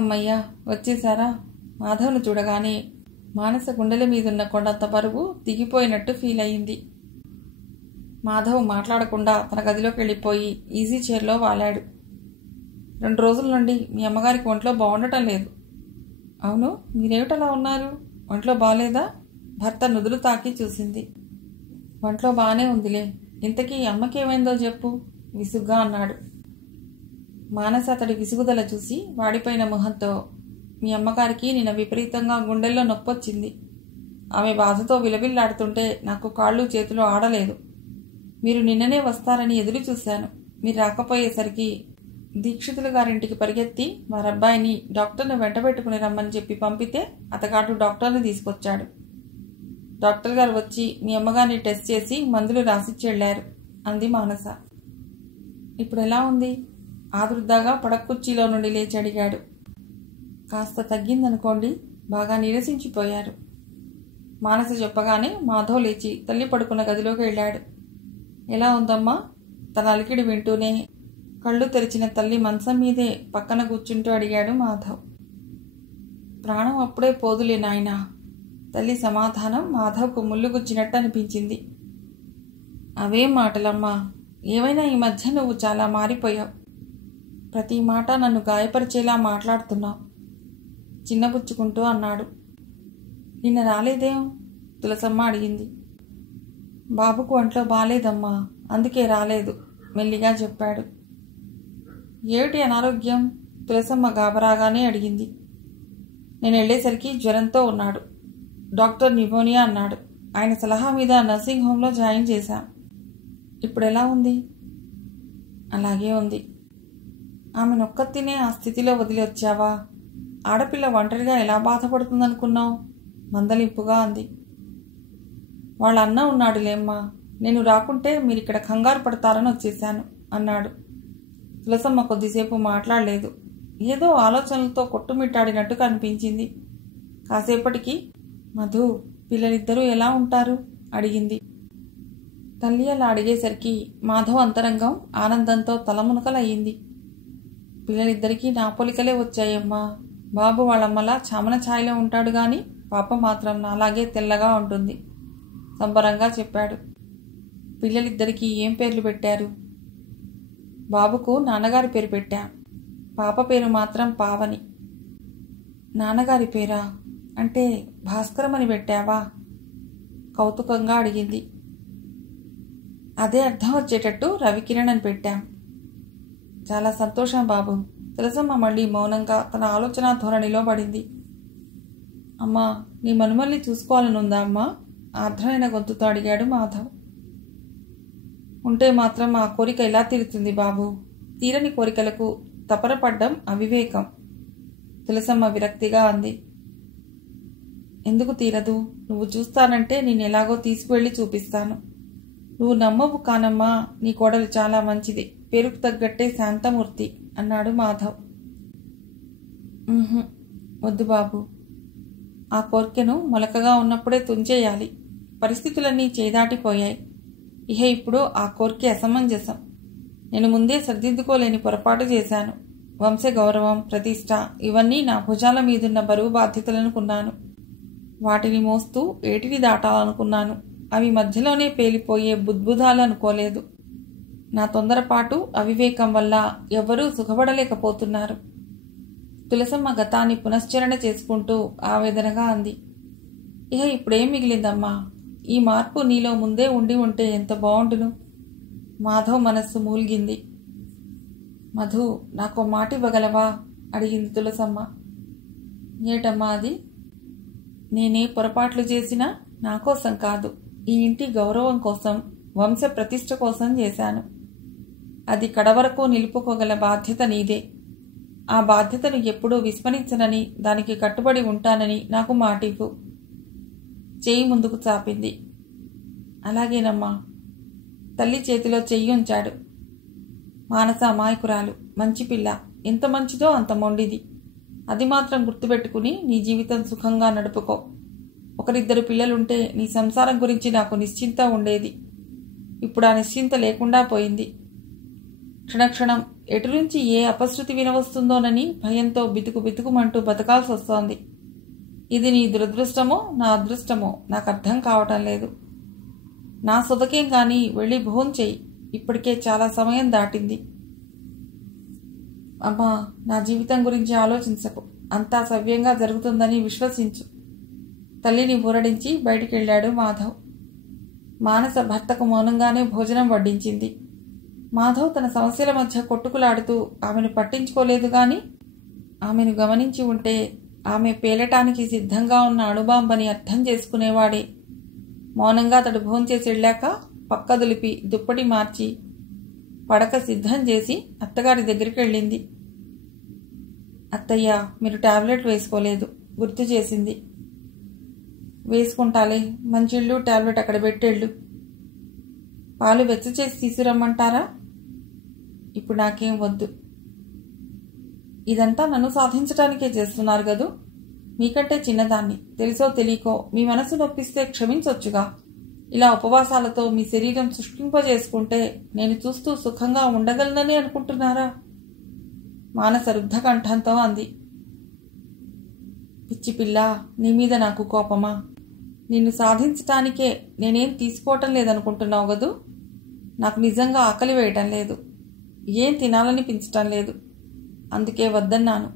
అమ్మయ్యా, వచ్చేసారా? మాధవ్ను చూడగానే మానస గుండెల మీదున్న కొండంత బరువు దిగిపోయినట్టు ఫీల్ అయింది. మాధవ్ మాట్లాడకుండా తన గదిలోకి వెళ్ళిపోయి ఈజీ చైర్లో వాలాడు. 2 రోజుల నుండి మీ అమ్మగారికి ఒంట్లో బాగుండటం లేదు. అవును, మీరేమిటలా ఉన్నారు? ఒంట్లో బాగాలేదా? భర్త నుదురు తాకి చూసింది. ఒంట్లో బాగానే ఉందిలే. ఇంతకీ అమ్మకేమైందో చెప్పు విసుగ్గా అన్నాడు. మానస అతడి విసుగుదల చూసి వాడిపోయిన మొహంతో, మీ అమ్మగారికి నిన్న విపరీతంగా గుండెల్లో నొప్పొచ్చింది. ఆమె బాధతో విలవిల్లాడుతుంటే నాకు కాళ్ళు చేతులు ఆడలేదు. మీరు నిన్ననే వస్తారని ఎదురు చూశాను. మీరు రాకపోయేసరికి దీక్షితులు గారింటికి పరిగెత్తి వారబ్బాయిని డాక్టర్ను వెంటబెట్టుకుని రమ్మని చెప్పి పంపితే అతగాడు డాక్టర్ని తీసుకొచ్చాడు. డాక్టర్ గారు వచ్చి మీ అమ్మగారిని టెస్ట్ చేసి మందులు రాసిచ్చి వెళ్లారు అంది మానస. ఇప్పుడు ఎలా ఉంది? ఆదుర్దాగా పడక్కుర్చీలో నుండి లేచి అడిగాడు. కాస్త తగ్గిందనుకోండి. బాగా నీరసించిపోయారు. మానస చెప్పగానే మాధవ్ లేచి తల్లి పడుకున్న గదిలోకి వెళ్ళాడు. ఎలా ఉందమ్మా? తన అలికిడి వింటూనే కళ్ళు తెరిచిన తల్లి మంచం మీదే పక్కన కూర్చుంటూ అడిగాడు మాధవ్. ప్రాణం అప్పుడే పోదులే నాయనా. తల్లి సమాధానం మాధవ్కు ముళ్ళుగుచ్చినట్టు అనిపించింది. అవేం మాటలమ్మా. ఏమైనా ఈ మధ్య నువ్వు చాలా మారిపోయావు. ప్రతి మాట నన్ను గాయపరిచేలా మాట్లాడుతున్నావు చిన్నపుచ్చుకుంటూ అన్నాడు. నిన్న రాలేదేం? తులసమ్మ అడిగింది. బాబుకు ఒంట్లో బాలేదమ్మా, అందుకే రాలేదు మెల్లిగా చెప్పాడు. ఏమిటి అనారోగ్యం? తులసమ్మ గాబరాగానే అడిగింది. నేను వెళ్ళేసరికి జ్వరంతో ఉన్నాడు. డాక్టర్ న్యూమోనియా అన్నాడు. ఆయన సలహా మీద నర్సింగ్ హోంలో జాయిన్ చేశాం. ఇప్పుడు ఎలా ఉంది? అలాగే ఉంది. ఆమెనొక్కతినే ఆ స్థితిలో వదిలి వచ్చావా? ఆడపిల్ల ఒంటరిగా ఎలా బాధపడుతుందనుకున్నావు? మందలింపుగా అంది. వాళ్ళ అన్న ఉన్నాడులేమ్మా. నేను రాకుంటే మీరిక్కడ కంగారు పడతారని వచ్చేశాను అన్నాడు. తులసమ్మ కొద్దిసేపు మాట్లాడలేదు. ఏదో ఆలోచనలతో కొట్టుమిట్టాడినట్టు కనిపించింది. కాసేపటికి, మధు, పిల్లలిద్దరూ ఎలా ఉంటారు అడిగింది. తల్లి అలా అడిగేసరికి మాధవ్ అంతరంగం ఆనందంతో తలమునకలయ్యింది. పిల్లలిద్దరికీ నా పోలికలే వచ్చాయమ్మా. బాబు వాళ్ళమ్మలా చామన ఛాయలో ఉంటాడు గాని పాప మాత్రం నాలాగే తెల్లగా ఉంటుంది సంబరంగా చెప్పాడు. పిల్లలిద్దరికీ ఏం పేర్లు పెట్టారు? బాబుకు నాన్నగారి పేరు పెట్టాం. పాప పేరు మాత్రం పావని. నాన్నగారి పేరా? అంటే భాస్కరమని పెట్టావా? కౌతుకంగా అడిగింది. అదే అర్థం వచ్చేటట్టు రవికిరణ్ అని పెట్టాం. చాలా సంతోషం బాబు. తులసమ్మ మళ్ళీ మౌనంగా తన ఆలోచన ధోరణిలో పడింది. అమ్మా, నీ మనుమల్ని చూసుకోవాలనుందా అమ్మా? ఆర్ద్రమైన గొంతుతో అడిగాడు మాధవ్. ఉంటే మాత్రం ఆ కోరిక ఎలా తీరుతుంది బాబు? తీరని కోరికలకు తపరపడ్డం అవివేకం తులసమ్మ విరక్తిగా అంది. ఎందుకు తీరదు? నువ్వు చూస్తానంటే నేనెలాగో తీసుకువెళ్ళి చూపిస్తాను. నువ్వు నమ్మవు కానమ్మా, నీ కోడలు చాలా మంచిది, పేరుకు తగ్గట్టే శాంతమూర్తి అన్నాడు మాధవ్. వద్దు బాబు. ఆ కోరికను మొలకగా ఉన్నప్పుడే తుంచేయాలి. పరిస్థితులన్నీ చేదాటిపోయాయి. ఇహ ఇప్పుడు ఆ కోరిక అసమంజసం. నేను ముందే సర్దిద్దుకోలేని పొరపాటు చేశాను. వంశ గౌరవం, ప్రతిష్ట ఇవన్నీ నా భుజాల మీదున్న బరువు బాధ్యతలనుకున్నాను. వాటిని మోస్తూ ఏటిని దాటాలనుకున్నాను. అవి మధ్యలోనే పేలిపోయే బుద్బుదాలు అనుకోలేదు. నా తొందరపాటు, అవివేకం వల్ల ఎవ్వరూ సుఖపడలేకపోతున్నారు. తులసమ్మ గతాన్ని పునశ్చరణ చేసుకుంటూ ఆవేదనగా అంది. ఇహ ఇప్పుడేం మిగిలిందమ్మా? ఈ మార్పు నీలో ముందే ఉండి ఉంటే ఎంత బాగుండును. మాధవ్ మనస్సు మూల్గింది. మధు, నాకో మాట ఇవ్వగలవా అడిగింది తులసమ్మ. ఏటమ్మా అది? నేనే పొరపాట్లు చేసినా నా కోసం కాదు, ఈ ఇంటి గౌరవం కోసం, వంశ ప్రతిష్ఠ కోసం చేశాను. అది కడవరకు నిలుపుకోగల బాధ్యత నీదే. ఆ బాధ్యతను ఎప్పుడూ విస్మరించనని, దానికి కట్టుబడి ఉంటానని నాకు మాటివ్వు. చెయ్యి ముందుకు చాపింది. అలాగేనమ్మా. తల్లి చేతిలో చెయ్యి ఉంచాడు. మానస అమాయకురాలు, మంచి పిల్ల. ఎంత మంచిదో అంత మొండిది. అది మాత్రం గుర్తుపెట్టుకుని నీ జీవితం సుఖంగా నడుపుకో. ఒకరిద్దరు పిల్లలుంటే నీ సంసారం గురించి నాకు నిశ్చింత ఉండేది. ఇప్పుడు ఆ నిశ్చింత లేకుండా పోయింది. క్షణక్షణం ఎటు నుంచి ఏ అపశృతి వినవస్తుందోనని భయంతో బితుకుమంటూ బతకాల్సి వస్తోంది. ఇది నీ దురదృష్టమో నా అదృష్టమో నాకు అర్థం కావటం లేదు. నా సొదకేం కానీ వెళ్ళి భోంచెయ్యి. ఇప్పటికే చాలా సమయం దాటింది. అమ్మా, నా జీవితం గురించి ఆలోచించకు. అంతా సవ్యంగా జరుగుతుందని విశ్వసించు. తల్లిని ఊరడించి బయటికెళ్ళాడు మాధవ్. మానస భర్తకు మౌనంగానే భోజనం వడ్డించింది. మాధవ్ తన సమస్యల మధ్య కొట్టుకులాడుతూ ఆమెను పట్టించుకోలేదు గాని ఆమెను గమనించి ఉంటే ఆమె పేలటానికి సిద్ధంగా ఉన్న అణుబాంబని అర్థం చేసుకునేవాడే. మౌనంగా అతడు భోంచేసి వెళ్ళాక పక్కదులిపి దుప్పటి మార్చి పడక సిద్ధం చేసి అత్తగారి దగ్గరికి వెళ్ళింది. అత్తయ్య, మీరు టాబ్లెట్ వేసుకోలేదు గుర్తు చేసింది. వేసుకుంటాలే, మంచిళ్ళు టాబ్లెట్ అక్కడ పెట్టేళ్ళు. పాలు వెచ్చ చేసి తీసుకురమ్మంటారా? ఇప్పుడు నాకేం వద్దు. ఇదంతా నన్ను సాధించడానికే చేస్తున్నారు కదూ. మీకంటే చిన్నదాన్ని, తెలుసో తెలియకో మీ మనసు నొప్పిస్తే క్షమించొచ్చుగా. ఇలా ఉపవాసాలతో మీ శరీరం సృష్టింపజేసుకుంటే నేను చూస్తూ సుఖంగా ఉండగలనని అనుకుంటున్నారా? మానస రుద్ధకంఠంతో అంది. పిచ్చి పిల్ల, నీ మీద నాకు కోపమా? నిన్ను సాధించటానికే నేనేం తీసుకోవటం లేదనుకుంటున్నావు కదూ. నాకు నిజంగా ఆకలి వేయటం లేదు, ఏం తినాలనిపించటం లేదు. అందుకే వద్దన్నాను.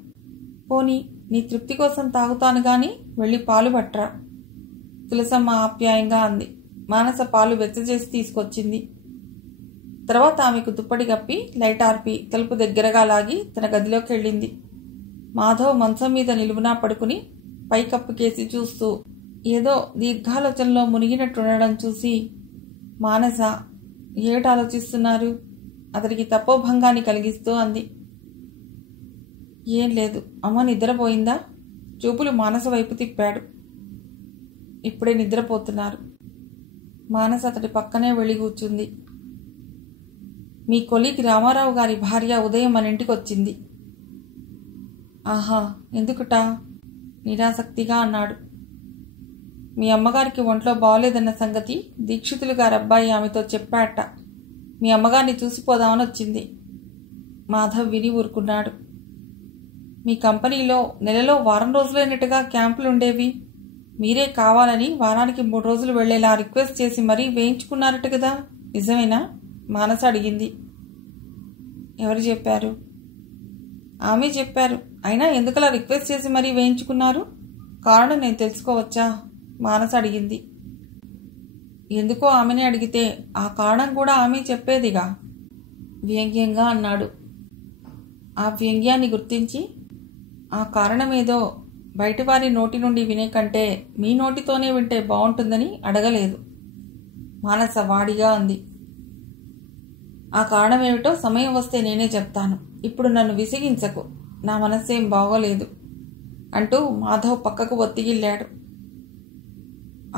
పోనీ నీ తృప్తి కోసం తాగుతాను గాని వెళ్ళి పాలు పట్రా. తులసమ్మ ఆప్యాయంగా అంది. మానస పాలు వెచ్చచేసి తీసుకొచ్చింది. తర్వాత ఆమెకు దుప్పటి కప్పి లైట్ ఆర్పి తలుపు దగ్గరగా లాగి తన గదిలోకి వెళ్ళింది. మాధవ్ మంచం మీద నిలువునా పడుకుని పైకప్పుకేసి చూస్తూ ఏదో దీర్ఘాలోచనలో మునిగినట్టుండడం చూసి, మానస, ఏమిటి ఆలోచిస్తున్నారు? అతడికి తపోభంగాన్ని కలిగిస్తూ అంది. ఏం లేదు, అమ్మ నిద్రపోయిందా? చూపులు మానస వైపు తిప్పాడు. ఇప్పుడే నిద్రపోతున్నారు. మానస అతడి పక్కనే వెళ్ళి కూర్చుంది. మీ కొలీగ్ రామారావు గారి భార్య ఉదయం మన ఇంటికి వచ్చింది. ఆహా, ఎందుకుటా? నిరాసక్తిగా అన్నాడు. మీ అమ్మగారికి ఒంట్లో బాగోలేదన్న సంగతి దీక్షితులు గారి అబ్బాయి ఆమెతో చెప్పాట. మీ అమ్మగారిని చూసిపోదామని వచ్చింది. మాధవ్ విని ఊరుకున్నాడు. మీ కంపెనీలో నెలలో వారం రోజులైనట్టుగా క్యాంపులుండేవి. మీరే కావాలని వారానికి 3 రోజులు వెళ్లేలా రిక్వెస్ట్ చేసి మరీ వేయించుకున్నారట కదా, నిజమేనా? మానస అడిగింది. ఎవరు చెప్పారు? ఆమె చెప్పారు. అయినా ఎందుకలా రిక్వెస్ట్ చేసి మరీ వేయించుకున్నారు? కారణం నేను తెలుసుకోవచ్చా? మానస అడిగింది. ఎందుకో ఆమెనే అడిగితే ఆ కారణం కూడా ఆమె చెప్పేదిగా, వ్యంగ్యంగా అన్నాడు. ఆ వ్యంగ్యాన్ని గుర్తించి ఆ కారణమేదో బయటివారి నోటి నుండి వినే కంటే మీ నోటితోనే వింటే బాగుంటుందని అడగలేదు. మానస వాడిగా అంది. ఆ కారణమేమిటో సమయం వస్తే నేనే చెప్తాను. ఇప్పుడు నన్ను విసిగించకు, నా మనస్సేం బాగోలేదు అంటూ మాధవ్ పక్కకు ఒత్తిగిల్లాడు.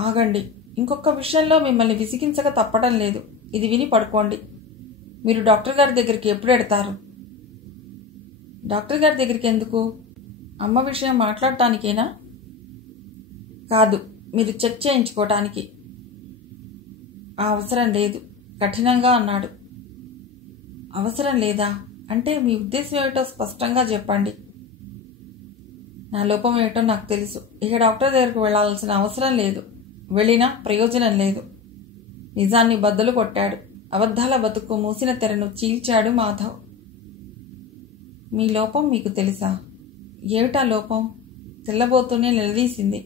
ఆగండి, ఇంకొక విషయంలో మిమ్మల్ని విసిగించక తప్పడం లేదు. ఇది విని పడుకోండి. మీరు డాక్టర్ గారి దగ్గరికి ఎప్పుడు ఎడతారు? డాక్టర్ గారి దగ్గరికి ఎందుకు? అమ్మ విషయం మాట్లాడటానికేనా? కాదు, మీరు చెక్ చేయించుకోవటానికి. ఆ అవసరం లేదు, కఠినంగా అన్నాడు. అవసరం లేదా అంటే మీ ఉద్దేశం ఏమిటో స్పష్టంగా చెప్పండి. నా లోపం ఏమిటో నాకు తెలుసు. ఇక డాక్టర్ దగ్గరకు వెళ్లాల్సిన అవసరం లేదు. వెళ్ళినా ప్రయోజనం లేదు. నిజాన్ని బద్దలు కొట్టాడు. అబద్ధాల బతుకు మూసిన తెరను చీల్చాడు మాధవ్. మీ లోపం మీకు తెలుసా? ఏమిటా లోపం? తెల్లబోతూనే నిలదీసింది.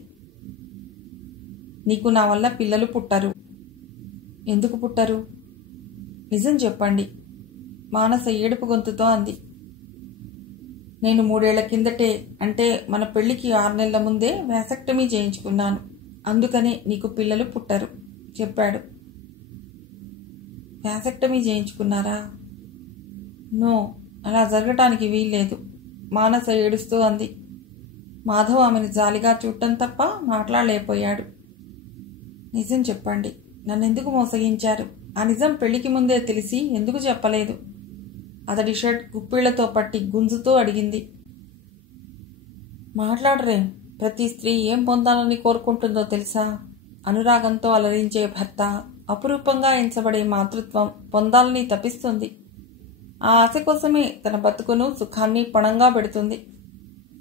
నీకు నా వల్ల పిల్లలు పుట్టరు. ఎందుకు పుట్టరు? నిజం చెప్పండి, మానస ఏడుపు గొంతుతో అంది. నేను 3 ఏళ్ల కిందటే, అంటే మన పెళ్లికి 6 నెలల ముందే వ్యాసెక్టమీ చేయించుకున్నాను. అందుకనే నీకు పిల్లలు పుట్టరు చెప్పాడు. వ్యాసెక్టమీ చేయించుకున్నారా? నో, అలా జరగటానికి వీల్లేదు, మానస ఏడుస్తూ అంది. మాధవ్ ఆమెను జాలిగా చూడటం తప్ప మాట్లాడలేకపోయాడు. నిజం చెప్పండి, నన్నెందుకు మోసగించారు? ఆ నిజం పెళ్లికి ముందే తెలిసి ఎందుకు చెప్పలేదు? అతడి షర్ట్ గుప్పిళ్లతో పట్టి గుంజుతూ అడిగింది. మాట్లాడరే. ప్రతి స్త్రీ ఏం పొందాలని కోరుకుంటుందో తెలుసా? అనురాగంతో అలరించే భర్త, అపురూపంగా ఎంచబడే మాతృత్వం పొందాలని తపిస్తుంది. ఆ ఆశ కోసమే తన బతుకును సుఖాన్ని పణంగా పెడుతుంది.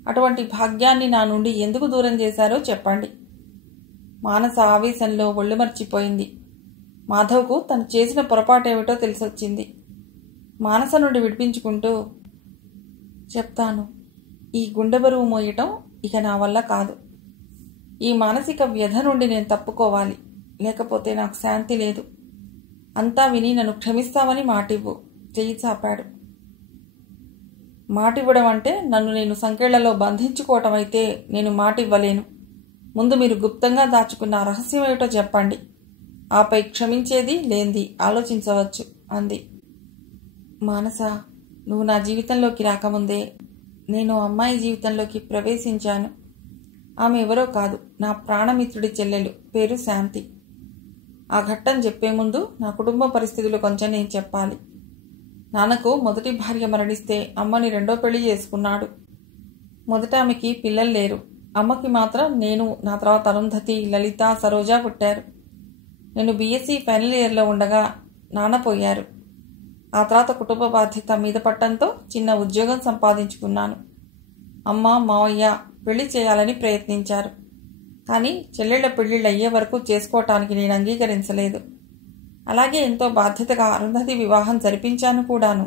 అటువంటి భాగ్యాన్ని నా నుండి ఎందుకు దూరం చేశారో చెప్పండి. మానస ఆవేశంలో ఒళ్ళు మర్చిపోయింది. మాధవ్కు తను చేసిన పొరపాటేమిటో తెలిసొచ్చింది. మానస నుండి విడిపించుకుంటూ, చెప్తాను. ఈ గుండె బరువు మోయటం ఇక నా వల్ల కాదు. ఈ మానసిక వ్యధ నుండి నేను తప్పుకోవాలి, లేకపోతే నాకు శాంతి లేదు. అంతా విని నన్ను క్షమిస్తామని మాటివ్వు. చెయ్యి చాపాడు. మాటివ్వడం అంటే నన్ను నేను సంకెళ్లలో బంధించుకోవటం అయితే నేను మాటివ్వలేను. ముందు మీరు గుప్తంగా దాచుకున్న రహస్యమేమిటో చెప్పండి. ఆపై క్షమించేది లేంది ఆలోచించవచ్చు అంది. మానస, నువ్వు నా జీవితంలోకి రాకముందే నేను అమ్మాయి జీవితంలోకి ప్రవేశించాను. ఆమె ఎవరో కాదు, నా ప్రాణమిత్రుడి చెల్లెలు, పేరు శాంతి. ఆ ఘట్టం చెప్పే ముందు నా కుటుంబ పరిస్థితులు కొంచెం నేను చెప్పాలి. నాన్నకు మొదటి భార్య మరణిస్తే అమ్మని రెండో పెళ్లి చేసుకున్నాడు. మొదట ఆమెకి పిల్లలు లేరు. అమ్మకి మాత్రం నేను, నా తర్వాత అరుంధతి, లలిత, సరోజ పుట్టారు. నేను బీఎస్సీ ఫైనల్ ఇయర్లో ఉండగా నాన్న పోయారు. ఆ తర్వాత కుటుంబ బాధ్యత మీద పట్టడంతో చిన్న ఉద్యోగం సంపాదించుకున్నాను. అమ్మ, మావయ్య పెళ్లి చేయాలని ప్రయత్నించారు. కానీ చెల్లెళ్ల పెళ్లిళ్ళు అయ్యే వరకు చేసుకోవటానికి నేను అంగీకరించలేదు. అలాగే ఎంతో బాధ్యతగా అరుంధతి వివాహం జరిపించాను కూడాను.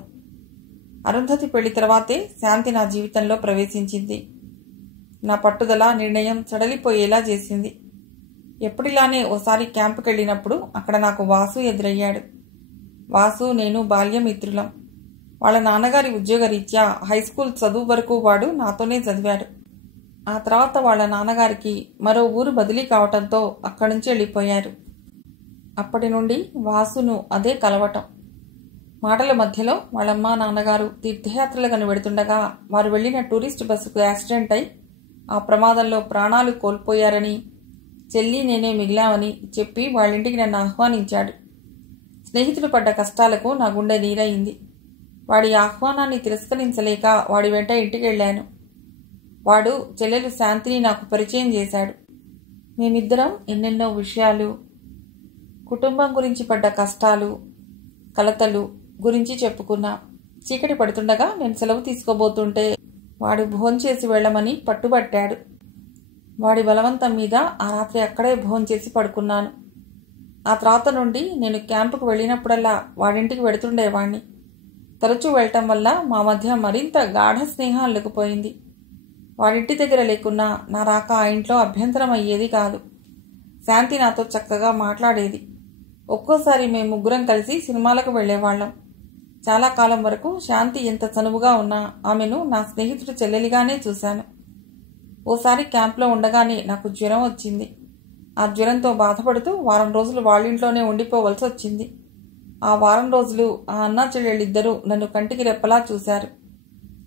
అరుంధతి పెళ్లి తర్వాతే శాంతి నా జీవితంలో ప్రవేశించింది. నా పట్టుదల, నిర్ణయం సడలిపోయేలా చేసింది. ఎప్పటిలానే ఓసారి క్యాంపుకి వెళ్ళినప్పుడు అక్కడ నాకు వాసు ఎదురయ్యాడు. వాసు, నేను బాల్యమిత్రులం. వాళ్ళ నాన్నగారి ఉద్యోగరీత్యా హైస్కూల్ చదువు వరకు వాడు నాతోనే చదివాడు. ఆ తర్వాత వాళ్ళ నాన్నగారికి మరో ఊరు బదిలీ కావటంతో అక్కడి నుంచి వెళ్ళిపోయారు. అప్పటి నుండి వాసును అదే కలవటం. మాటల మధ్యలో వాళ్ళమ్మ, నాన్నగారు తీర్థయాత్రలుగాను వెడుతుండగా వారు వెళ్లిన టూరిస్ట్ బస్సుకు యాక్సిడెంట్ అయి ఆ ప్రమాదంలో ప్రాణాలు కోల్పోయారని, చెల్లి నేనే మిగిలామని చెప్పి వాళ్ళింటికి నన్ను ఆహ్వానించాడు. స్నేహితుడు పడ్డ కష్టాలకు నా గుండె నీరైంది. వాడి ఆహ్వానాన్ని తిరస్కరించలేక వాడి వెంట ఇంటికి వెళ్ళాను. వాడు చెల్లెలు శాంతిని నాకు పరిచయం చేశాడు. మేమిద్దరం ఎన్నెన్నో విషయాలు, కుటుంబం గురించి పడ్డ కష్టాలు, కలతలు గురించి చెప్పుకున్నా. చీకటి పడుతుండగా నేను సెలవు తీసుకోబోతుంటే వాడు భోంచేసి వెళ్లమని పట్టుబట్టాడు. వాడి బలవంతం మీద ఆ రాత్రి అక్కడే భోంచేసి పడుకున్నాను. ఆ తర్వాత నుండి నేను క్యాంపుకు వెళ్ళినప్పుడల్లా వాడింటికి వెడుతుండేవాణ్ణి. తరచూ వెళ్ళటం వల్ల మా మధ్య మరింత గాఢ స్నేహం అల్లుకుపోయింది. వాడింటి దగ్గర లేకున్నా నా రాక ఆ ఇంట్లో అభ్యంతరం అయ్యేది కాదు. శాంతి నాతో చక్కగా మాట్లాడేది. ఒక్కోసారి మేము ముగ్గురం కలిసి సినిమాలకు వెళ్లేవాళ్లం. చాలా కాలం వరకు శాంతి ఎంత చనువుగా ఉన్నా ఆమెను నా స్నేహితుడి చెల్లెలిగానే చూశాను. ఓసారి క్యాంప్లో ఉండగానే నాకు జ్వరం వచ్చింది. ఆ జ్వరంతో బాధపడుతూ వారం రోజులు వాళ్ళింట్లోనే ఉండిపోవలసి వచ్చింది. ఆ వారం రోజులు ఆ అన్నా చెల్లెళ్ళిద్దరూ నన్ను కంటికి రెప్పలా చూశారు.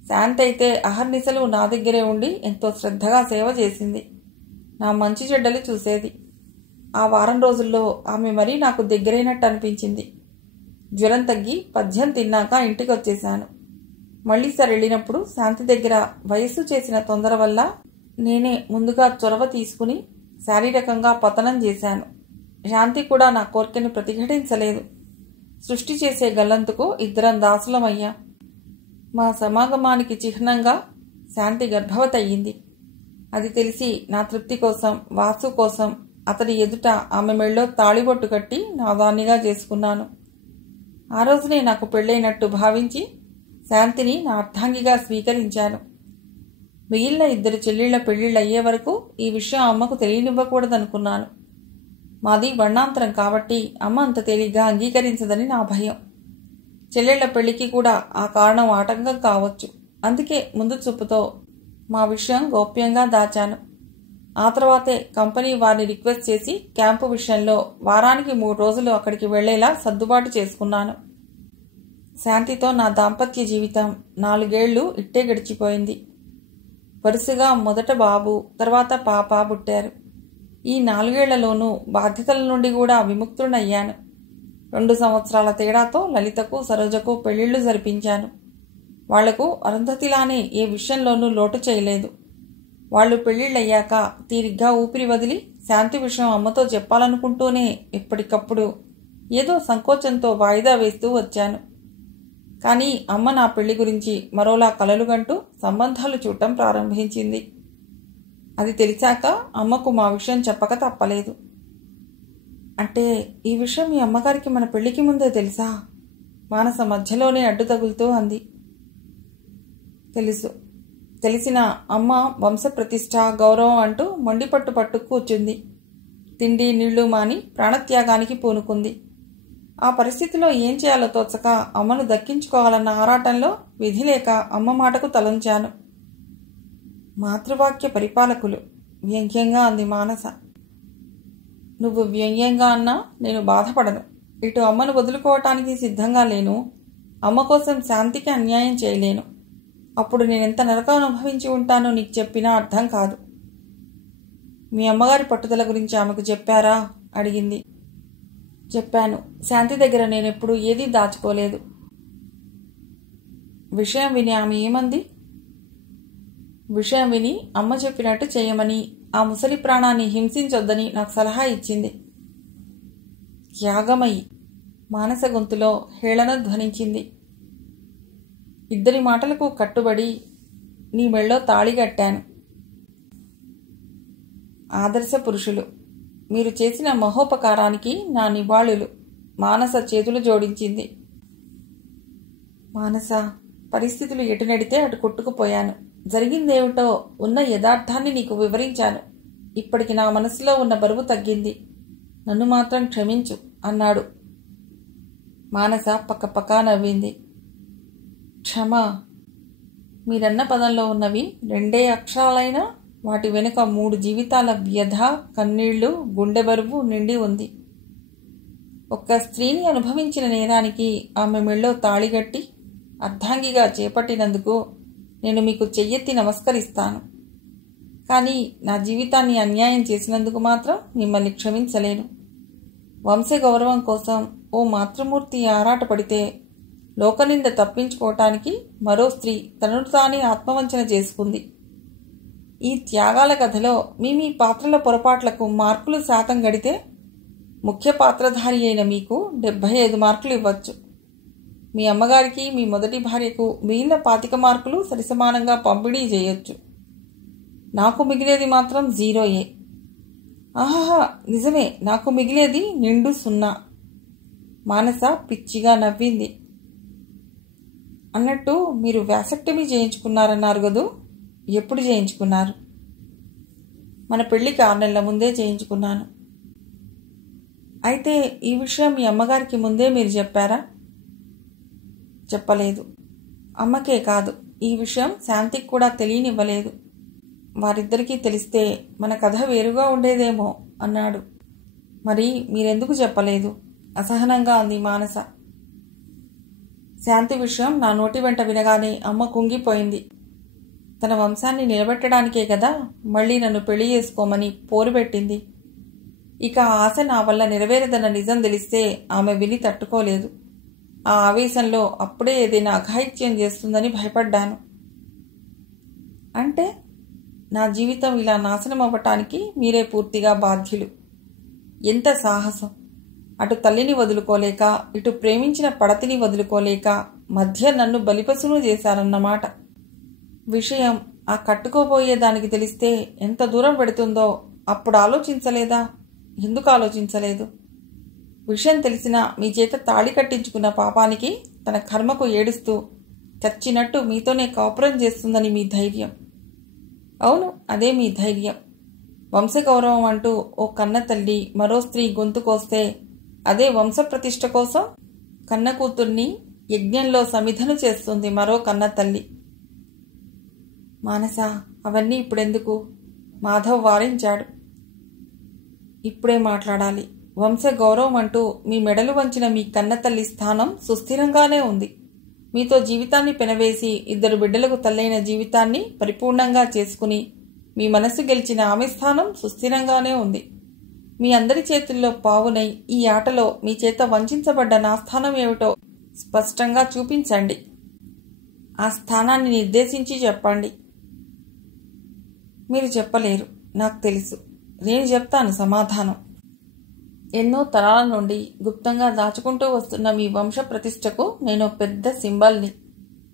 శాంతి అయితే అహర్నిశలు నా దగ్గరే ఉండి ఎంతో శ్రద్ధగా సేవ చేసింది. నా మంచి చెడ్డలు చూసేది. ఆ వారం రోజుల్లో ఆమె మరీ నాకు దగ్గరైనట్టు అనిపించింది. జ్వరం తగ్గి పద్యం తిన్నాక ఇంటికి వచ్చేశాను. మళ్ళీసారి వెళ్ళినప్పుడు శాంతి దగ్గర వయస్సు చేసిన తొందర వల్ల నేనే ముందుగా చొరవ తీసుకుని శారీరకంగా పతనం చేశాను. శాంతి కూడా నా కోరికను ప్రతిఘటించలేదు. సృష్టి చేసే గల్లంతుకు ఇద్దరం దాసులమయ్యా. మా సమాగమానికి చిహ్నంగా శాంతి గర్భవతి అయ్యింది. అది తెలిసి నా తృప్తి కోసం, వాసు కోసం అతడి ఎదుట ఆమె మెళ్ళో తాళిబొట్టు కట్టి నా దాన్నిగా చేసుకున్నాను. ఆ రోజునే నాకు పెళ్ళైనట్టు భావించి శాంతిని నా అర్ధాంగిగా స్వీకరించాను. మిగిలిన ఇద్దరు చెల్లెళ్ల పెళ్లిళ్ళు అయ్యే వరకు ఈ విషయం అమ్మకు తెలియనివ్వకూడదనుకున్నాను. మాది వర్ణాంతరం కాబట్టి అమ్మ అంత తేలిగ్గా అంగీకరించదని నా భయం. చెల్లెళ్ల పెళ్లికి కూడా ఆ కారణం ఆటంకం కావచ్చు. అందుకే ముందు చూపుతో మా విషయం గోప్యంగా దాచాను. ఆ తర్వాతే కంపెనీ వారిని రిక్వెస్ట్ చేసి క్యాంపు విషయంలో వారానికి 3 రోజులు అక్కడికి వెళ్లేలా సర్దుబాటు చేసుకున్నాను. శాంతితో నా దాంపత్య జీవితం 4 ఏళ్లు ఇట్టే గడిచిపోయింది. వరుసగా మొదట బాబు, తర్వాత పాప పుట్టారు. ఈ 4 ఏళ్లలోనూ బాధ్యతల నుండి కూడా విముక్తుడయ్యాను. 2 సంవత్సరాల తేడాతో లలితకు, సరోజకు పెళ్లిళ్లు జరిపించాను. వాళ్లకు అరుంధతిలానే ఏ విషయంలోనూ లోటు చేయలేదు. వాళ్లు పెళ్లిళ్ళయ్యాక తీరిగ్గా ఊపిరి వదిలి శాంతి విషయం అమ్మతో చెప్పాలనుకుంటూనే ఎప్పటికప్పుడు ఏదో సంకోచంతో వాయిదా వేస్తూ వచ్చాను. కానీ అమ్మ నా పెళ్లి గురించి మరోలా కలలుగంటూ సంబంధాలు చూడటం ప్రారంభించింది. అది తెలిసాక అమ్మకు మా విషయం చెప్పక తప్పలేదు. అంటే ఈ విషయం మీ అమ్మగారికి మన పెళ్లికి ముందే తెలుసా? మానస మధ్యలోనే అడ్డు తగులుతూ అంది. తెలుసు. తెలిసిన అమ్మ వంశప్రతిష్ఠ, గౌరవం అంటూ మొండిపట్టు కూర్చుంది. తిండి నీళ్లు మాని ప్రాణత్యాగానికి పూనుకుంది. ఆ పరిస్థితిలో ఏం చేయాలో తోచక అమ్మను దక్కించుకోవాలన్న ఆరాటంలో విధి లేక అమ్మ మాటకు తలంచాను. మాతృవాక్య పరిపాలకులు వ్యంగ్యంగా అంది మానస. నువ్వు వ్యంగ్యంగా అన్నా నేను బాధపడను. ఇటు అమ్మను వదులుకోవటానికి సిద్ధంగా లేను. అమ్మ కోసం శాంతికి అన్యాయం చేయలేను. అప్పుడు నేనెంత నరకం అనుభవించి ఉంటానో నీకు చెప్పినా అర్థం కాదు. మీ అమ్మగారి పట్టుదల గురించి ఆమెకు చెప్పారా? అడిగింది. చెప్పాను. శాంతి దగ్గర నేనెప్పుడు ఏదీ దాచుకోలేదు. విషయం విని ఆమె ఏమంది? విషయం విని అమ్మ చెప్పినట్టు చేయమని, ఆ ముసలి ప్రాణాన్ని హింసించొద్దని నాకు సలహా ఇచ్చింది. త్యాగమయి మానస గొంతులో హేళన ధ్వనించింది. ఇద్దరి మాటలకు కట్టుబడి నీ మెళ్ళో తాళిగట్టాను. ఆదర్శ పురుషులు. మీరు చేసిన మహోపకారానికి నా నివాళులు. మానస చేతులు జోడించింది. మానస, పరిస్థితులు ఎటు నడితే అటు కొట్టుకుపోయాను. జరిగిందేమిటో ఉన్న యథార్థాన్ని నీకు వివరించాను. ఇప్పటికి నా మనసులో ఉన్న బరువు తగ్గింది. నన్ను మాత్రం క్షమించు అన్నాడు. మానస పక్కపక్కా నవ్వింది. క్షమ. మీరన్న పదంలో ఉన్నవి 2 అక్షరాలైనా వాటి వెనుక 3 జీవితాల వ్యధ, కన్నీళ్లు, గుండె బరువు నిండి ఉంది. ఒక్క స్త్రీని అనుభవించిన నేరానికి ఆమె మెళ్ళో తాళిగట్టి అర్ధాంగిగా చేపట్టినందుకు నేను మీకు చెయ్యెత్తి నమస్కరిస్తాను. కానీ నా జీవితాన్ని అన్యాయం చేసినందుకు మాత్రం మిమ్మల్ని క్షమించలేను. వంశగౌరవం కోసం ఓ మాతృమూర్తి ఆరాటపడితే లోకనింద తప్పించుకోవటానికి మరో స్త్రీ తనను తానే ఆత్మవంచన చేసుకుంది. ఈ త్యాగాల కథలో మీ పాత్రల పొరపాట్లకు మార్కులు శాతం గడితే ముఖ్య పాత్రధారి అయిన మీకు 75 మార్కులు ఇవ్వచ్చు. మీ అమ్మగారికి, మీ మొదటి భార్యకు మిగిలిన 25 మార్కులు సరిసమానంగా పంపిణీ చేయొచ్చు. నాకు మిగిలేది మాత్రం 0. ఆహాహా, నిజమే, నాకు మిగిలేది నిండు 0. మానస పిచ్చిగా నవ్వింది. అన్నట్టు మీరు వ్యాసక్టమీ చేయించుకున్నారన్నారు కదూ? ఎప్పుడు చేయించుకున్నారు? మన పెళ్లికి 6 నెలల ముందే చేయించుకున్నాను. అయితే ఈ విషయం మీ అమ్మగారికి ముందే మీరు చెప్పారా? చెప్పలేదు. అమ్మకే కాదు, ఈ విషయం శాంతికి కూడా తెలియనివ్వలేదు. వారిద్దరికీ తెలిస్తే మన కథ వేరుగా ఉండేదేమో అన్నాడు. మరి మీరెందుకు చెప్పలేదు? అసహనంగా అంది మానస. శాంతి విషయం నా నోటి వెంట వినగానే అమ్మ కుంగిపోయింది. తన వంశాన్ని నిలబెట్టడానికే కదా మళ్ళీ నన్ను పెళ్లి చేసుకోమని పోరుపెట్టింది. ఇక ఆ ఆశ నా వల్ల నెరవేరదన్న నిజం తెలిస్తే ఆమె విని తట్టుకోలేదు. ఆ ఆవేశంలో అప్పుడే ఏదైనా అఘాయిత్యం చేస్తుందని భయపడ్డాను. అంటే నా జీవితం ఇలా నాశనం అవ్వటానికి మీరే పూర్తిగా బాధ్యులు. ఎంత సాహసం! అటు తల్లిని వదులుకోలేక, ఇటు ప్రేమించిన పడతిని వదులుకోలేక మధ్య నన్ను బలిపశును చేశారన్నమాట. విషయం ఆ కట్టుకోబోయేదానికి తెలిస్తే ఎంత దూరం పెడుతుందో అప్పుడు ఆలోచించలేదా? ఎందుకు ఆలోచించలేదు? విషయం తెలిసినా మీ చేత తాళి కట్టించుకున్న పాపానికి తన కర్మకు ఏడుస్తూ చచ్చినట్టు మీతోనే కాపురం చేస్తుందని మీ ధైర్యం. అవును, అదే మీ ధైర్యం. వంశగౌరవం అంటూ ఓ కన్న తల్లి మరో స్త్రీ గొంతు కోస్తే అదే వంశప్రతిష్ఠ కోసం కన్న కూతుర్ని యజ్ఞంలో సమిధను చేస్తుంది మరో కన్న తల్లి. మానస, అవన్నీ ఇప్పుడెందుకు? మాధవ్ వారించాడు. ఇప్పుడే మాట్లాడాలి. వంశగౌరవం అంటూ మీ మెడలు వంచిన మీ కన్నతల్లి స్థానం సుస్థిరంగానే ఉంది. మీతో జీవితాన్ని పెనవేసి 2 బిడ్డలకు తల్లైన జీవితాన్ని పరిపూర్ణంగా చేసుకుని మీ మనసు గెలిచిన ఆమె స్థానం సుస్థిరంగానే ఉంది. మీ అందరి చేతుల్లో పావునై ఈ ఆటలో మీ చేత వంచబడ్డ నా స్థానం ఏమిటో స్పష్టంగా చూపించండి. ఆ స్థానాన్ని నిర్దేశించి చెప్పండి. మీరు చెప్పలేరు, నాకు తెలుసు. నేను చెప్తాను సమాధానం. ఎన్నో తరాల నుండి గుప్తంగా దాచుకుంటూ వస్తున్న మీ వంశ ప్రతిష్టకు నేను పెద్ద సింబల్ని.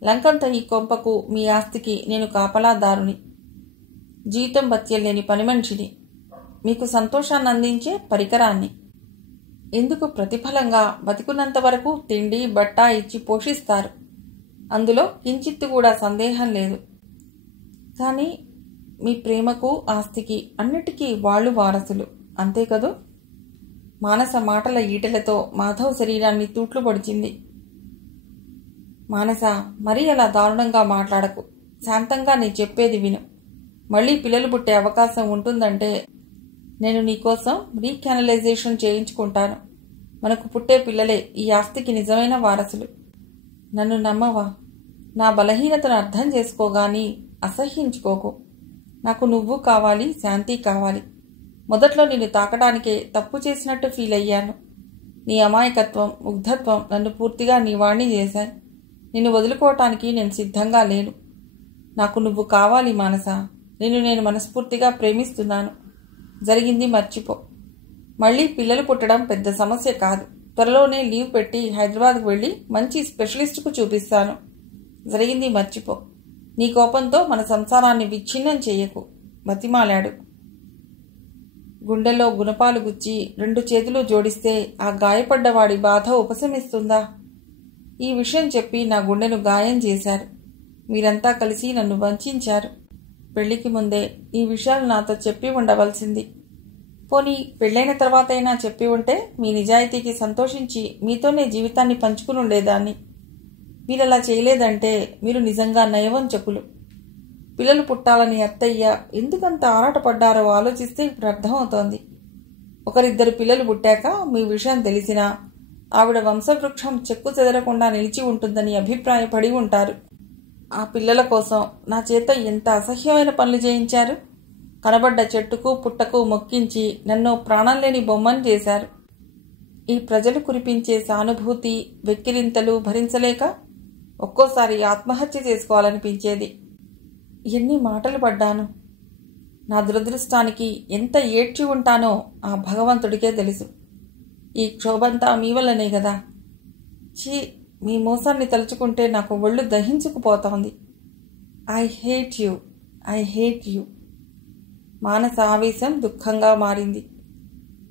లంకంత ఈ కొంపకు, మీ ఆస్తికి నేను కాపలాదారుని. జీతం భత్యం లేని పని మనిషిని. మీకు సంతోషాన్ని అందించే పరికరాన్ని. ఎందుకు ప్రతిఫలంగా బతికున్నంత వరకు తిండి బట్ట ఇచ్చి పోషిస్తారు. అందులో కించిత్తు కూడా సందేహం లేదు. కానీ మీ ప్రేమకు, ఆస్తికి, అన్నిటికీ వాళ్ళు వారసులు, అంతే కదూ? మానస మాటల ఈటెలతో మాధవ్ శరీరాన్ని తూట్లు పొడిచింది. మానస, మరీ అలా దారుణంగా మాట్లాడకు. శాంతంగా నీ చెప్పేది విను. మళ్లీ పిల్లలు పుట్టే అవకాశం ఉంటుందంటే నేను నీకోసం రీకానలైజేషన్ చేయించుకుంటాను. మనకు పుట్టే పిల్లలే ఈ ఆస్తికి నిజమైన వారసులు. నన్ను నమ్మవా? నా బలహీనతను అర్థం చేసుకోగాని అసహ్యించుకోకు. నాకు నువ్వు కావాలి, శాంతి కావాలి. మొదట్లో నిన్ను తాకడానికే తప్పు చేసినట్టు ఫీల్ అయ్యాను. నీ అమాయకత్వం, ముగ్ధత్వం నన్ను పూర్తిగా నీ వాణ్ణి చేశాయి. నిన్ను వదులుకోవటానికి నేను సిద్ధంగా లేను. నాకు నువ్వు కావాలి మానస. నేను మనస్ఫూర్తిగా ప్రేమిస్తున్నాను. జరిగింది మర్చిపో. మళ్లీ పిల్లలు పుట్టడం పెద్ద సమస్య కాదు. త్వరలోనే లీవ్ పెట్టి హైదరాబాద్కు వెళ్ళి మంచి స్పెషలిస్టుకు చూపిస్తాను. జరిగింది మర్చిపో. నీ కోపంతో మన సంసారాన్ని విచ్ఛిన్నం చెయ్యకు, బతిమాలాడు. గుండెల్లో గుణపాలు గుచ్చి 2 చేతులు జోడిస్తే ఆ గాయపడ్డవాడి బాధ ఉపశమిస్తుందా? ఈ విషయం చెప్పి నా గుండెను గాయం చేశారు. మీరంతా కలిసి నన్ను వంచారు. పెళ్లికి ముందే ఈ విషయాలు నాతో చెప్పి ఉండవలసింది. పోనీ పెళ్లైన తర్వాతైనా చెప్పి ఉంటే మీ నిజాయితీకి సంతోషించి మీతోనే జీవితాన్ని పంచుకుని ఉండేదాన్ని. మీరలా చేయలేదంటే మీరు నిజంగా నయవంచకులు. పిల్లలు పుట్టాలని అత్తయ్య ఎందుకంత ఆరాటపడ్డారో ఆలోచిస్తే ఇప్పుడు అర్థమవుతోంది. ఒకరిద్దరు పిల్లలు పుట్టాక మీ విషయం తెలిసినా ఆవిడ వంశవృక్షం చెక్కు చెదరకుండా నిలిచి ఉంటుందని అభిప్రాయపడి ఉంటారు. ఆ పిల్లల కోసం నా చేత ఎంత అసహ్యమైన పనులు చేయించారు. కనబడ్డ చెట్టుకు పుట్టకు మొక్కించి నన్ను ప్రాణం లేని బొమ్మను చేశారు. ఈ ప్రజలు కురిపించే సానుభూతి, వెక్కిరింతలు భరించలేక ఒక్కోసారి ఆత్మహత్య చేసుకోవాలనిపించేది. ఎన్ని మాటలు పడ్డాను. నా దురదృష్టానికి ఎంత ఏడ్చి ఉంటానో ఆ భగవంతుడికే తెలుసు. ఈ క్షోభంతా మీ వల్లనే కదా. ఛీ, మీ మోసాన్ని తలుచుకుంటే నాకు ఒళ్ళు దహించుకుపోతోంది. I hate you, I hate you. Manasa ఆవేశం దుఃఖంగా మారింది.